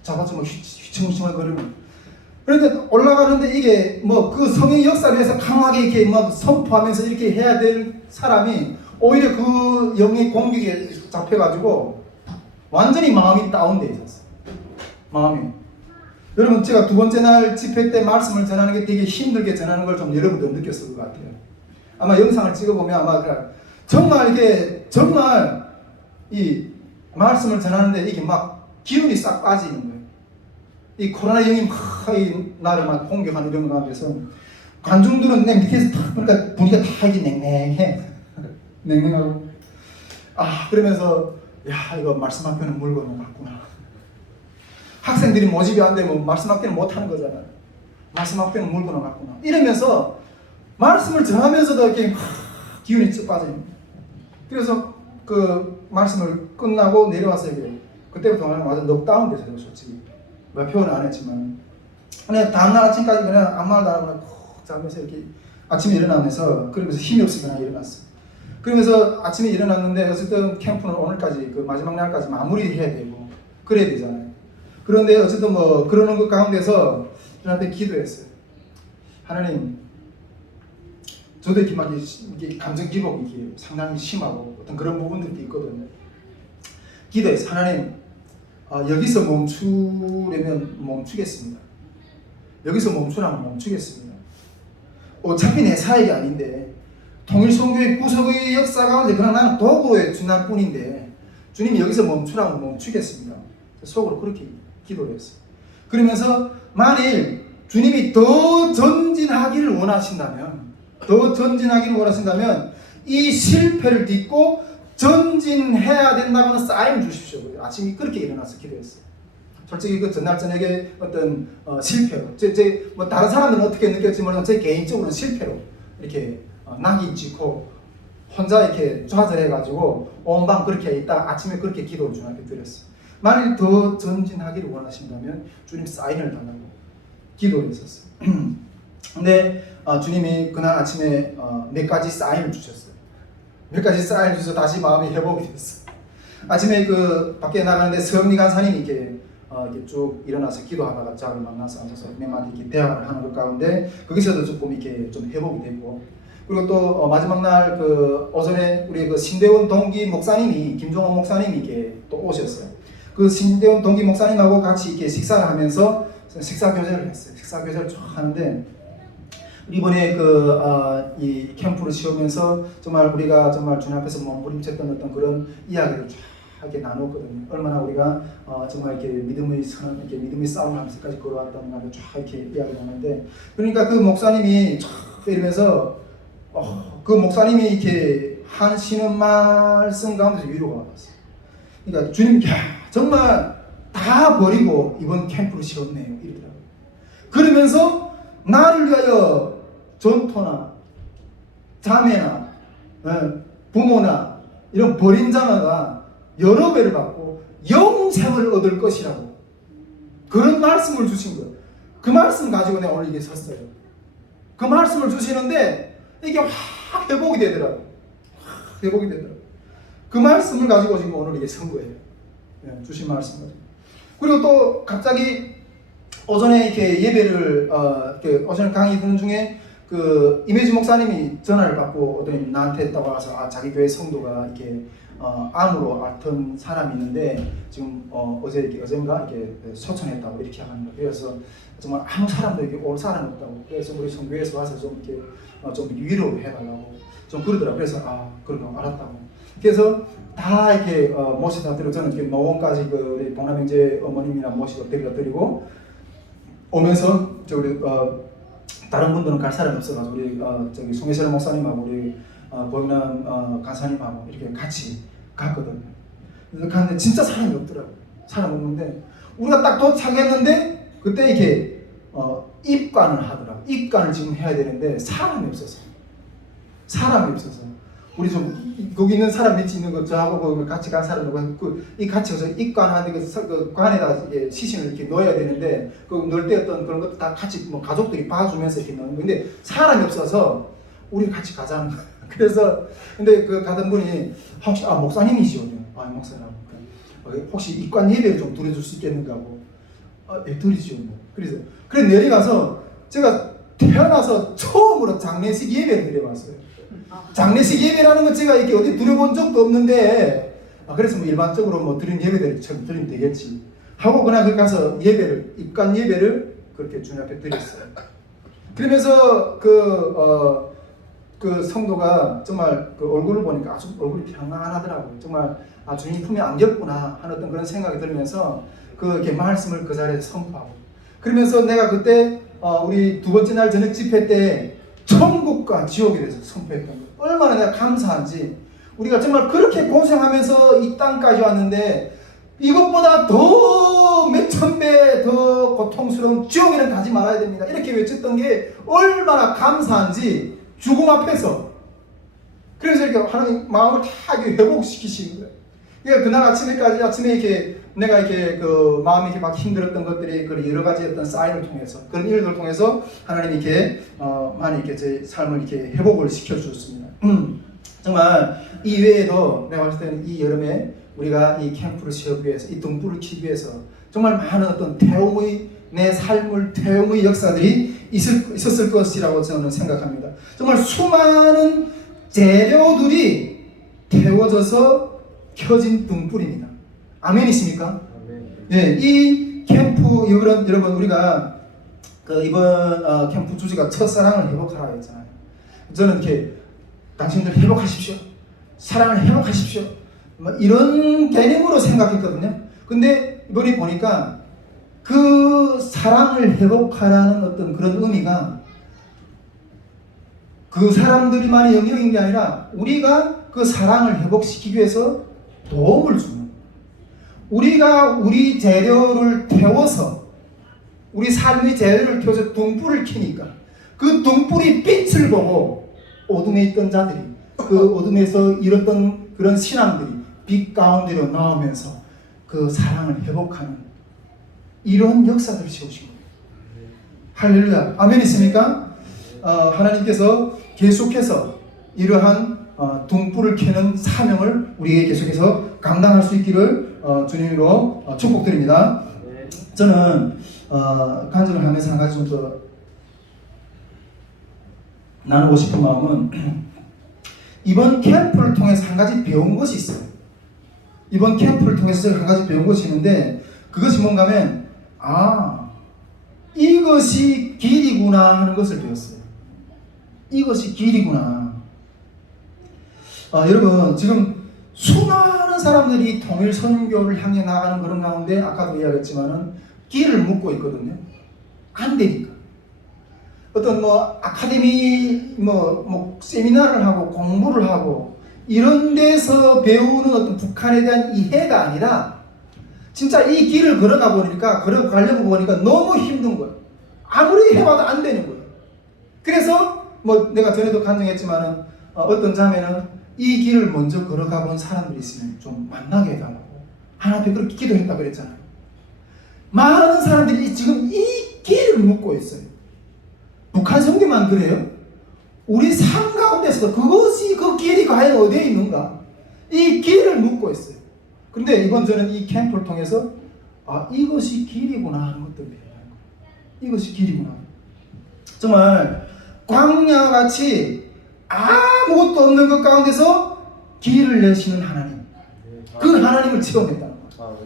잡아서 막 휘청휘청하게 거리면 그런데 올라가는데 이게 뭐 그 성의 역사를 위해서 강하게 이렇게 막 선포하면서 이렇게 해야 될 사람이 오히려 그 영의 공격에 잡혀가지고 완전히 마음이 다운돼 있었어. 마음이. 여러분 제가 두 번째 날 집회 때 말씀을 전하는 게 되게 힘들게 전하는 걸 좀 여러분도 느꼈을 것 같아요. 아마 영상을 찍어보면 아마 정말 이 말씀을 전하는데 이게 막 기운이 싹 빠지는 거예요. 이 코로나 영이 막 나를 막 공격하는 이런 가운데서 관중들은 내 밑에서 탁 보니까 분위기가 다 이게 냉랭하고 그러면서 이거 말씀학교는 물건을 맞구나. 학생들이 모집이 안 되면 말씀학교는 못 하는 거잖아. 말씀학교는 물건을 맞구나. 이러면서 말씀을 전하면서도 이렇게 기운이 쭉 빠져요. 그래서 그 말씀을 끝나고 내려와서 이게 그때부터 완전 넉다운 됐어요, 솔직히. 뭐 표현은 안 했지만. 그냥 다음날 아침까지 그냥 아무 말도 안 하고 푹 자면서 이렇게 아침에 일어나면서 그러면서 힘이 없으니까 그냥 일어났어요. 그러면서 아침에 일어났는데 어쨌든 캠프는 오늘까지 그 마지막 날까지 마무리해야 되고 그래야 되잖아요. 그런데 어쨌든 뭐 그러는 것 가운데서 저한테 기도했어요. 하나님, 저도 이렇게 막 이게 감정 기복이 이렇게 상당히 심하고 어떤 그런 부분들도 있거든요. 기도했어요. 하나님, 여기서 멈추려면 멈추겠습니다. 여기서 멈추라면 멈추겠습니다. 어차피 내 사역이 아닌데 통일선교의 구속의 역사 가운데 그냥 나는 도구에 준할 뿐인데 주님이 여기서 멈추라면 멈추겠습니다. 속으로 그렇게 기도를 했어요. 그러면서 만일 주님이 더 전진하기를 원하신다면 이 실패를 딛고 전진해야 된다고는 사인을 주십시오. 아침에 그렇게 일어나서 기도했어요. 솔직히 그 전날 저녁에 어떤 실패로 뭐 다른 사람들은 어떻게 느꼈지 모르지만 제 개인적으로는 실패로 이렇게 낙인 찍고 혼자 이렇게 좌절해가지고 온 밤 그렇게 있다 아침에 그렇게 기도를 주님께 드렸어요. 만일 더 전진하기를 원하신다면 주님 사인을 달라고 기도를 했었어요. 근데 주님이 그날 아침에 몇 가지 사인을 주셨어요. 몇 가지 사인을 주셔서 다시 마음이 회복이 됐어요. 아침에 그 밖에 나가는데 서영리 간사님이 이렇게 쭉 일어나서 기도하다가 저를 만나서 앉아서 몇 마디 이렇게 대화를 하는 것 가운데 거기서도 조금 이렇게 좀 회복이 되고 그리고 또 마지막 날 그 오전에 우리 그 신대원 동기 목사님이 김종원 목사님이 이렇게 또 오셨어요. 그 신대원 동기 목사님하고 같이 이렇게 식사를 하면서 식사 교제를 했어요. 식사 교제를 쭉 하는데 이번에 이 캠프를 쉬우면서 정말 우리가 정말 주님 앞에서 몸부림쳤던 어떤 그런 이야기를 쫙 이렇게 나눴거든요. 얼마나 우리가 정말 이렇게 믿음의 선언, 이렇게 믿음의 싸움을 하면서까지 걸어왔다는 것을 쫙 이렇게 이야기를 하는데 그러니까 그 목사님이 쫙 이러면서 그 목사님이 이렇게 하시는 말씀 가운데서 위로가 받았어요. 그러니까 주님, 정말 다 버리고 이번 캠프를 쉬었네요. 이러더라고요. 그러면서 나를 위하여 전토나 자매나 부모나 이런 버린 자녀가 여러 배를 받고 영생을 얻을 것이라고 그런 말씀을 주신 거예요. 그 말씀 가지고 내가 오늘 이게 섰어요. 그 말씀을 주시는데 이게 확 회복이 되더라고요. 확 회복이 되더라고요. 그 말씀을 가지고 지금 오늘 이게 선 거예요. 주신 말씀 가지고. 그리고 또 갑자기 오전에 이렇게 예배를 오전에 강의 듣는 중에 그 임혜진 목사님이 전화를 받고 오더니 나한테 딱 와서 자기 교회 성도가 이렇게 암으로 앓던 사람이 있는데 지금 어젠가 이렇게 소천했다고 이렇게 하는 거예요. 그래서 정말 아무 사람도 이렇게 올 사람이 없다고. 그래서 우리 성교회에서 와서 좀 이렇게 좀 위로를 해달라고 좀 그러더라고요. 그래서 그런 거 알았다고. 그래서 다 이렇게 모시다 드리고 저는 이렇게 노원까지 그 우리 동남형제 어머님이랑 모시고 드리고 오면서 우리 다른 분들은 갈 사람이 없어가지고 우리 저기 송혜철 목사님하고 우리 보영남 간사님하고 이렇게 같이 갔거든요. 그래서 갔는데 진짜 사람이 없더라고요. 사람 없는데 우리가 딱 도착했는데 그때 이렇게 입관을 하더라고요. 입관을 지금 해야 되는데 사람이 없어서 우리 좀 거기 있는 사람 밑에 있는 거 저하고 같이 간 사람하고 이 같이 가서 입관하는데 그 관에다 시신을 이렇게 넣어야 되는데 그 넣을 때 어떤 그런 것도 다 같이 뭐 가족들이 봐주면서 이렇게 넣는 건데 사람이 없어서 우리 같이 가자는 거예요. 그래서 근데 그 가던 분이 혹시 목사님이시죠? 목사라고 혹시 입관 예배를 좀 드려줄 수 있겠는가 하고 예 드리죠. 그래서 내려가서 제가 태어나서 처음으로 장례식 예배를 드려봤어요. 장례식 예배라는 건 제가 이렇게 어디 드려본 적도 없는데 그래서 뭐 일반적으로 뭐 드린 예배들을 처음 드리면 되겠지 하고 그냥 거기 가서 입관 예배를 그렇게 주님 앞에 드렸어요. 그러면서 그 성도가 정말 그 얼굴을 보니까 아주 얼굴이 평안하더라고요. 정말 주님 품에 안겼구나 하는 어떤 그런 생각이 들면서 그렇게 말씀을 그 자리에서 선포하고 그러면서 내가 그때 우리 두 번째 날 저녁 집회 때 천국과 지옥에 대해서 선포했던 거예요. 얼마나 내가 감사한지 우리가 정말 그렇게 고생하면서 이 땅까지 왔는데 이것보다 더 몇천 배 더 고통스러운 지옥에는 가지 말아야 됩니다. 이렇게 외쳤던 게 얼마나 감사한지 죽음 앞에서 그래서 이렇게 하나님 마음을 다 회복시키시는 거예요. 그러니까 그날 아침에 이렇게 내가 이렇게 그 마음이 이렇게 막 힘들었던 것들이 그 여러 가지 어떤 사인을 통해서 그런 일들을 통해서 하나님이 이렇게 많이 이렇게 제 삶을 이렇게 회복을 시켜주셨습니다. 정말 이 외에도 내가 봤을 때는 이 여름에 우리가 이 캠프를 세우기 위해서 이 등불을 켜기 위해서 정말 많은 어떤 내 삶을 태움의 역사들이 있었을 것이라고 저는 생각합니다. 정말 수많은 재료들이 태워져서 켜진 등불입니다. 아멘이십니까? 네, 이 캠프 여러분 우리가 이번 캠프 주제가 첫사랑을 회복하라 했잖아요. 저는 이렇게 당신들 회복하십시오, 사랑을 회복하십시오, 뭐 이런 개념으로 생각했거든요. 근데 이번에 보니까 그 사랑을 회복하라는 어떤 그런 의미가 그 사람들이만의 영역인 게 아니라 우리가 그 사랑을 회복시키기 위해서 도움을 주는, 우리가 우리 재료를 태워서 우리 삶의 재료를 태워서 등불을 켜니까 그 등불이 빛을 보고 어둠에 있던 자들이 그 어둠에서 잃었던 그런 신앙들이 빛 가운데로 나오면서 그 사랑을 회복하는 이런 역사들을 세우신 거예요. 할렐루야. 아멘 있습니까? 하나님께서 계속해서 이러한 등불을 켜는 사명을 우리에게 계속해서 감당할 수 있기를 주님으로 축복드립니다. 저는 간증을 하면서 한 가지 좀 더 나누고 싶은 마음은 이번 캠프를 통해서 한 가지 배운 것이 있어요. 이번 캠프를 통해서 한 가지 배운 것이 있는데 그것이 뭔가 하면 이것이 길이구나 하는 것을 배웠어요. 이것이 길이구나. 여러분 지금 수많은 사람들이 통일 선교를 향해 나가는 그런 가운데 아까도 이야기했지만은 길을 묻고 있거든요. 안 되니까. 어떤 아카데미 세미나를 하고 공부를 하고 이런 데서 배우는 어떤 북한에 대한 이해가 아니라 진짜 이 길을 걸어가려고 보니까 너무 힘든 거예요. 아무리 해봐도 안 되는 거예요. 그래서 뭐 내가 전에도 간증했지만은 어떤 자매는 이 길을 먼저 걸어가 본 사람들이 있으면 좀 만나게 해달라고 하나님께 그렇게 기도했다 그랬잖아요. 많은 사람들이 지금 이 길을 묻고 있어요. 북한 성교만 그래요? 우리 삶 가운데서도 그것이 그 길이 과연 어디에 있는가? 이 길을 묻고 있어요. 그런데 이번 저는 이 캠프를 통해서 이것이 길이구나 하는 것도 배워요. 이것이 길이구나. 정말 광야같이 아무것도 없는 것 가운데서 길을 내시는 하나님, 그 하나님을 체험했다는 거죠.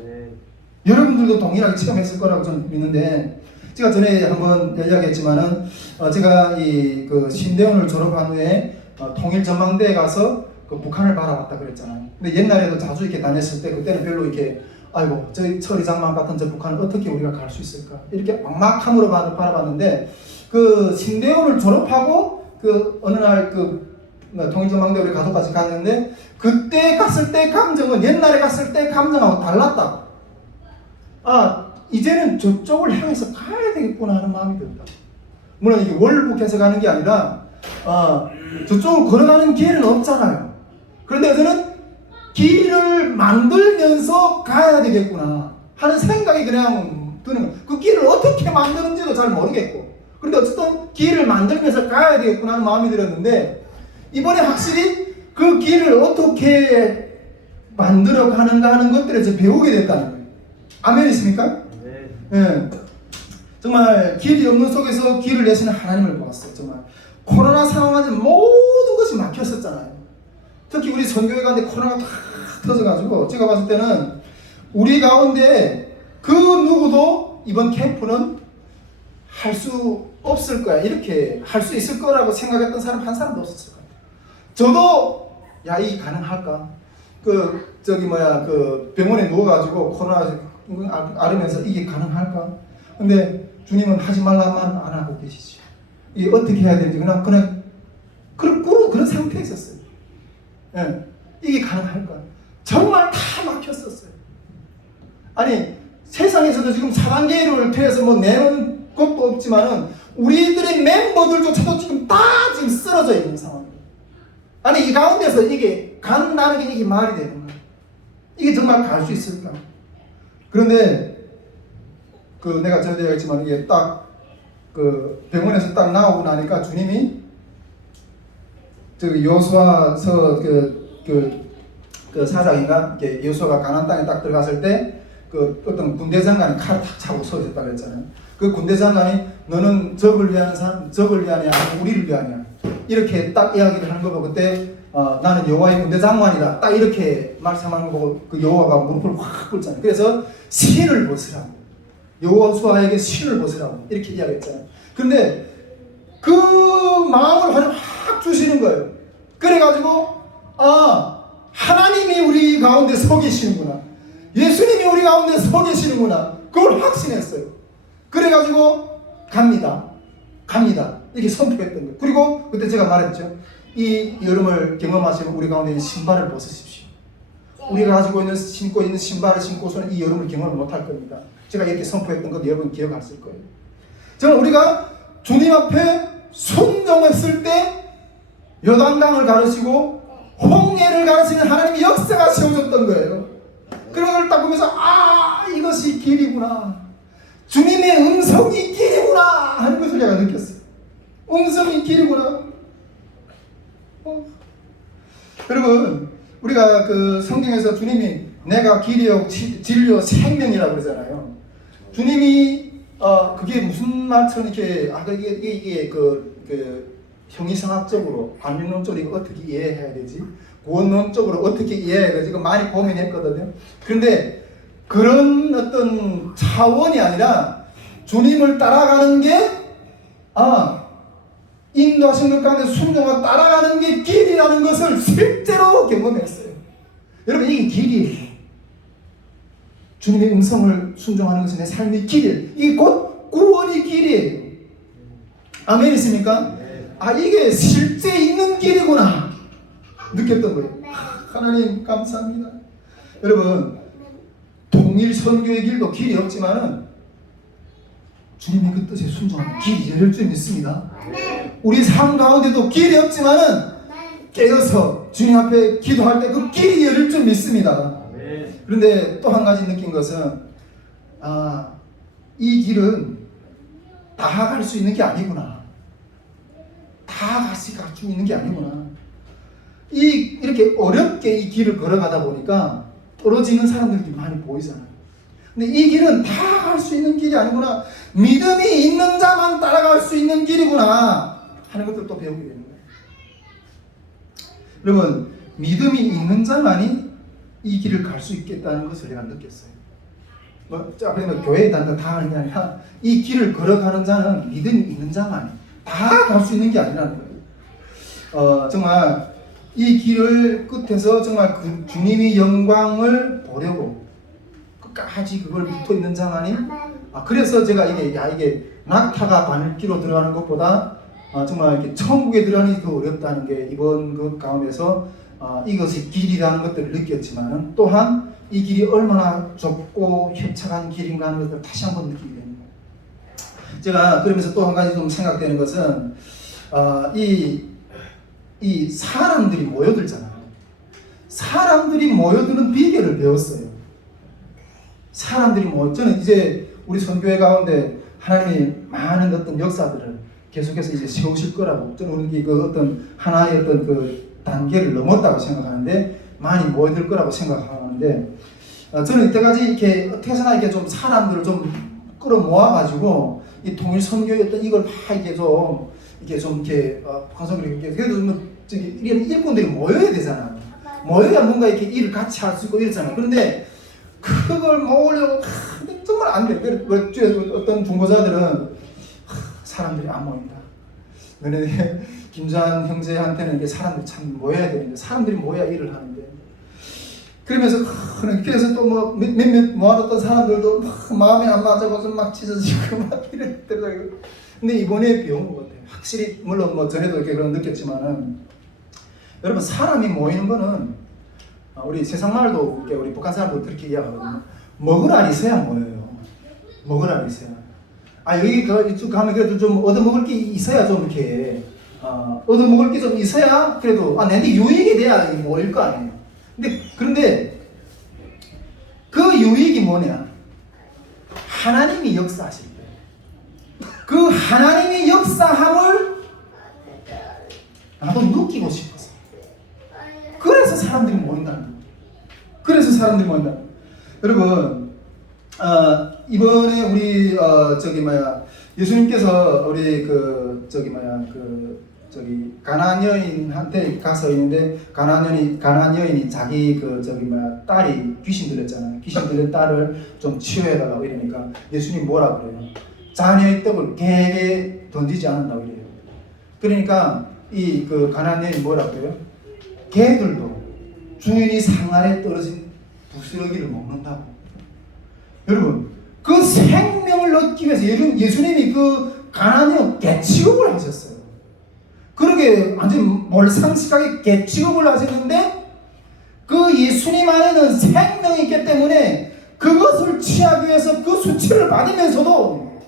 여러분들도 동일하게 체험했을 거라고 저는 믿는데, 제가 전에 한번 이야기했지만은 제가 그 신대원을 졸업한 후에 통일전망대에 가서 그 북한을 바라봤다 그랬잖아요. 근데 옛날에도 자주 이렇게 다녔을 때 그때는 별로 이렇게 아이고 저 철이장만 같은 저 북한을 어떻게 우리가 갈 수 있을까 이렇게 막막함으로 바라봤는데, 그 신대원을 졸업하고 그 어느 날 그 통일전망대 우리 가족까지 갔는데, 그때 갔을 때 감정은 옛날에 갔을 때 감정하고 달랐다. 이제는 저쪽을 향해서 가야 되겠구나 하는 마음이 든다. 물론 이게 월북해서 가는 게 아니라 저쪽을 걸어가는 기회는 없잖아요. 그런데 여기는 길을 만들면서 가야 되겠구나 하는 생각이 그냥 드는 거예요. 그 길을 어떻게 만드는지도 잘 모르겠고, 그런데 어쨌든 길을 만들면서 가야 되겠구나 하는 마음이 들었는데, 이번에 확실히 그 길을 어떻게 만들어 가는가 하는 것들을 저 배우게 됐다는 거예요. 아멘이십니까? 네. 정말 길이 없는 속에서 길을 내시는 하나님을 보았어요. 정말 코로나 상황에 모든 것이 막혔었잖아요. 특히 우리 선교회 가운데 코로나가 다 터져가지고 제가 봤을 때는 우리 가운데 그 누구도 이번 캠프는 할 수 없을 거야, 이렇게 할 수 있을 거라고 생각했던 사람 한 사람도 없었을 거예요. 저도 이게 가능할까? 그 병원에 누워가지고 코로나 앓으면서 이게 가능할까? 근데 주님은 하지 말라는 말은 안 하고 계시지. 이게 어떻게 해야 되는지 그냥 그런 상태에 있었어요. 예, 이게 가능할까? 정말 다 막혔었어요. 아니 세상에서도 지금 사단계를 통해서 뭐 내는 것도 없지만은 우리들의 멤버들조차도 지금 다 지금 쓰러져 있는 상황이에요. 아니 이 가운데서 이게 간다는 게 이게 말이 되는 거예요. 이게 정말 갈 수 있을까? 그런데 내가 전에 얘기했지만 이게 딱 그 병원에서 딱 나오고 나니까 주님이 저기 여호수아서 그 사장인가 여호수아가 가나안 땅에 딱 들어갔을 때 그 어떤 군대 장관이 칼을 탁 차고 서 있었다 그랬잖아요. 그 군대 장관이 너는 적을 위하냐 우리를 위하냐 이렇게 딱 이야기를 하는 거 보고 그때 나는 여호와의 군대 장관이다 딱 이렇게 말씀하는 거 보고 그 여호와가 무릎을 확 꿇잖아요. 그래서 신을 벗으라고, 여호수아에게 신을 벗으라고 이렇게 이야기했잖아요. 그런데 그 마음을 하나님 확 주시는 거예요. 그래가지고 하나님이 우리 가운데 서 계시는구나, 예수님이 우리 가운데 서 계시는구나, 그걸 확신했어요. 그래가지고 갑니다 이렇게 선포했던 거예요. 그리고 그때 제가 말했죠. 이 여름을 경험하시면 우리 가운데 있는 신발을 벗으십시오. 우리가 가지고 신고 있는 신발을 신고서는 이 여름을 경험을 못할 겁니다. 제가 이렇게 선포했던 것도 여러분 기억하실 거예요. 저는 우리가 주님 앞에 순종했을 때 요단강을 가르치고 홍해를 가르치는 하나님의 역사가 세워졌던 거예요. 그런 걸 딱 보면서 이것이 길이구나, 주님의 음성이 길이구나 하는 것을 제가 느꼈어요. 음성이 길이구나. 여러분 우리가 그 성경에서 주님이 내가 길이요 진리요 생명이라고 그러잖아요. 주님이 그게 무슨 말처럼 이렇게 이게 형이상학적으로 관념론적으로 어떻게 이해해야 되지? 구원론적으로 어떻게 이해해야 되지? 많이 고민했거든요. 그런데 그런 어떤 차원이 아니라 주님을 따라가는 게 인도하신 것 가운데 순종하고 따라가는 게 길이라는 것을 실제로 경험했어요. 여러분 이게 길이에요. 주님의 음성을 순종하는 것은 내 삶의 길이에요. 이게 곧 구원의 길이에요. 아멘이십니까? 이게 실제 있는 길이구나 느꼈던 거예요. 하나님 감사합니다. 여러분 통일 선교의 길도 길이 없지만은 주님의 그 뜻에 순종하는 길이 열려 있습니다. 우리 삶 가운데도 길이 없지만은 깨어서 주님 앞에 기도할 때 그 길이 열릴 줄 믿습니다. 그런데 또 한 가지 느낀 것은 이 길은 다 갈 수 있는 게 아니구나. 다 갈 수 있는 게 아니구나. 이렇게 어렵게 이 길을 걸어가다 보니까 떨어지는 사람들이 많이 보이잖아요. 근데 이 길은 다 갈 수 있는 길이 아니구나. 믿음이 있는 자만 따라갈 수 있는 길이구나 하는 것들 또 배우게 되는 거예요. 여러분, 믿음이 있는 자만이 이 길을 갈 수 있겠다는 것을 내가 느꼈어요. 그러면 교회에 다니는 다 하는 게 아니라 이 길을 걸어가는 자는 믿음이 있는 자만이 다 갈 수 있는 게 아니라는 거예요. 정말 이 길을 끝에서 정말 그 주님의 영광을 보려고 끝까지 그걸 붙어 있는 자만이 그래서 제가 이게 낙타가 바늘기로 들어가는 것보다 정말 이렇게 천국에 들어가는 게 더 어렵다는 게 이번 그 가운데서 이것이 길이라는 것들을 느꼈지만은 또한 이 길이 얼마나 좁고 협착한 길인가 하는 것을 다시 한번 느끼게 됩니다. 제가 그러면서 또 한 가지 좀 생각되는 것은 이 사람들이 모여들잖아요. 사람들이 모여드는 비결을 배웠어요. 저는 이제 우리 선교회 가운데 하나님이 많은 어떤 역사들을 계속해서 이제 세우실 거라고, 저는 그 어떤 하나의 어떤 그 단계를 넘었다고 생각하는데 많이 모여들 거라고 생각하는데 저는 이때까지 이렇게 어떻게 해서나 이렇게 좀 사람들을 좀 끌어모아가지고 이 통일 선교의 어떤 이걸 다 이게 좀 북한선교를 그래도 뭐 이런 일꾼들이 모여야 되잖아요. 모여야 뭔가 이렇게 일을 같이 할 수 있고 이러잖아요. 그런데 그걸 모으려고 정말 안 돼. 어떤 중보자들은 사람들이 안 모인다. 너네 김주한 형제한테는 이게 사람들이 참 모여야 되는데 사람들이 모여야 일을 하는데. 그러면서 그래서 또 뭐 몇몇 모아뒀던 사람들도 마음이 안 맞아서 막 찢어지고 막 이랬더라고요. 근데 이번에 배운 것 같아요. 확실히 물론 뭐 전에도 이렇게 그런 느꼈지만은 여러분, 사람이 모이는 거는 우리 세상 말도 우리 북한 사람도 그렇게 이야기하거든요. 먹을 알이 있어야 모여요. 먹을 알이 있어야. 여기 쭉 가면 그래도 좀 얻어먹을 게 있어야 좀 이렇게 얻어먹을 게 좀 있어야 그래도 내한테 유익이 돼야 모일 거 아니에요. 그런데 그 유익이 뭐냐? 하나님이 역사하실 때 그 하나님의 역사함을 나도 느끼고 싶어서 그래서 사람들이 모인다는 거예요. 그래서 사람들이 모인다. 여러분, 이번에 우리 예수님께서 우리 가나안 여인한테 가서 있는데 가나안 여인이 자기 딸이 귀신 들렸잖아요. 귀신 들린 딸을 좀 치유해달라고 이러니까 예수님 뭐라 그래요? 자녀의 떡을 개에게 던지지 않는다고 이래요. 그러니까 그 가나안 여인이 뭐라 그래요? 개들도 주인이 상 아래 떨어진 부스러기를 먹는다고. 여러분, 그 생명을 얻기 위해서 예수님이 그 가나안 여인 개취급을 하셨어요. 그러게 완전 몰상식하게 개취급을 하셨는데 그 예수님 안에는 생명이 있기 때문에 그것을 취하기 위해서 그 수치를 받으면서도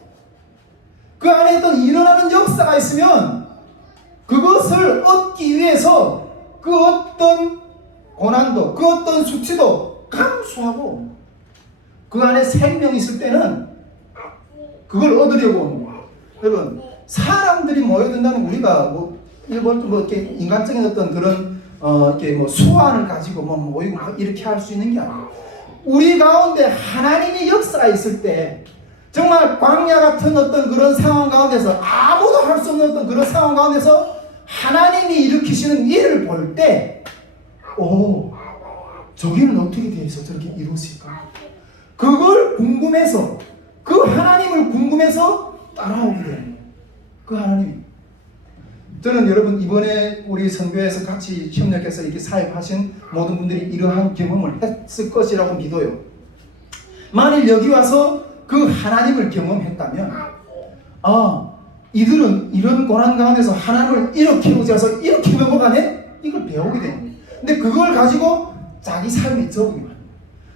그 안에 어떤 일어나는 역사가 있으면 그것을 얻기 위해서 그 어떤 고난도 그 어떤 수치도 감수하고 그 안에 생명이 있을 때는 그걸 얻으려고 하는 거예요. 여러분, 사람들이 모여든다는 우리가 이렇게 인간적인 어떤 그런 이렇게 수완을 가지고 모이고 이렇게 할 수 있는 게 아니에요. 우리 가운데 하나님의 역사가 있을 때 정말 광야 같은 어떤 그런 상황 가운데서 아무도 할 수 없는 어떤 그런 상황 가운데서 하나님이 일으키시는 일을 볼 때 저기는 어떻게 돼서 저렇게 이루어질까? 그걸 궁금해서 그 하나님을 궁금해서 따라오게 되는 거예요. 그 하나님. 저는 여러분 이번에 우리 선교에서 같이 협력해서 이렇게 사역하신 모든 분들이 이러한 경험을 했을 것이라고 믿어요. 만일 여기 와서 그 하나님을 경험했다면 이들은 이런 고난 가운데서 하나님을 이렇게 의지해서 이렇게 넘어가네? 이걸 배우게 되는 거예요. 근데 그걸 가지고 자기 삶에 적응해요.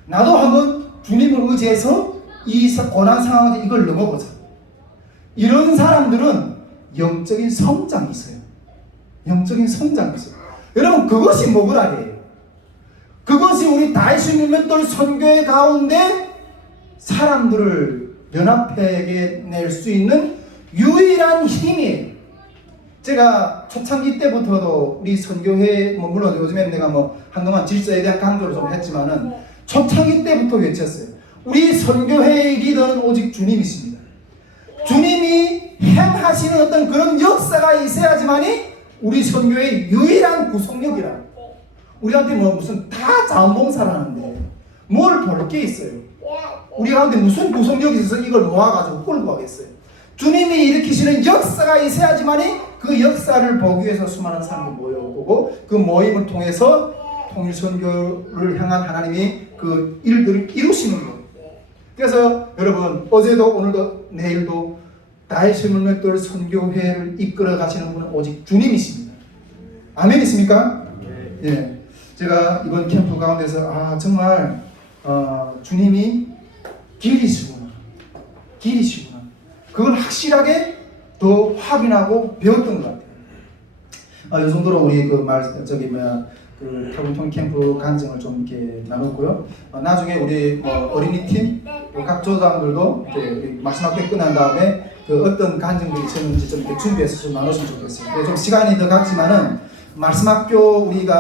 나도 한번 주님을 의지해서 이 고난 상황에서 이걸 넘어보자. 이런 사람들은 영적인 성장이 있어요. 영적인 성장이 있어요. 여러분 그것이 뭐구나예요. 그것이 우리 다윗의 묵묵돌 선교회 가운데 사람들을 연합해 낼 수 있는 유일한 힘이에요. 제가 초창기 때부터도 우리 선교회 물론 요즘에 내가 한동안 질서에 대한 강조를 좀 했지만은 초창기 때부터 외쳤어요. 우리 선교회의 리더는 오직 주님이십니다. 주님이 행하시는 어떤 그런 역사가 있어야지만이 우리 선교회의 유일한 구속력이라. 우리한테 무슨 다 자원봉사를 하는데 뭘 볼 게 있어요. 우리 가운데 무슨 구속력이 있어서 이걸 모아가지고 끌고 가겠어요. 주님이 일으키시는 역사가 있어야지만이 그 역사를 보기 위해서 수많은 사람이 모여오고 그 모임을 통해서 통일 선교를 향한 하나님이 그 일들을 이루시는 거예요. 그래서 여러분 어제도 오늘도 내일도 다윗의 묵묵돌 선교회를 이끌어 가시는 분은 오직 주님이십니다. 아멘 있습니까? 예. 제가 이번 캠프 가운데서 정말 주님이 길이시구나. 그걸 확실하게 더 확인하고 배웠던 것 같아요. 이 정도로 우리 그 타군통 캠프 간증을 좀 이렇게 나눴고요. 나중에 우리 어린이 팀, 각 조장들도 이렇게 말씀학교 끝난 다음에 그 어떤 간증들이 있었는지 좀 이렇게 준비해서 좀 나눴으면 좋겠어요. 좀 시간이 더 갔지만은 말씀학교 우리가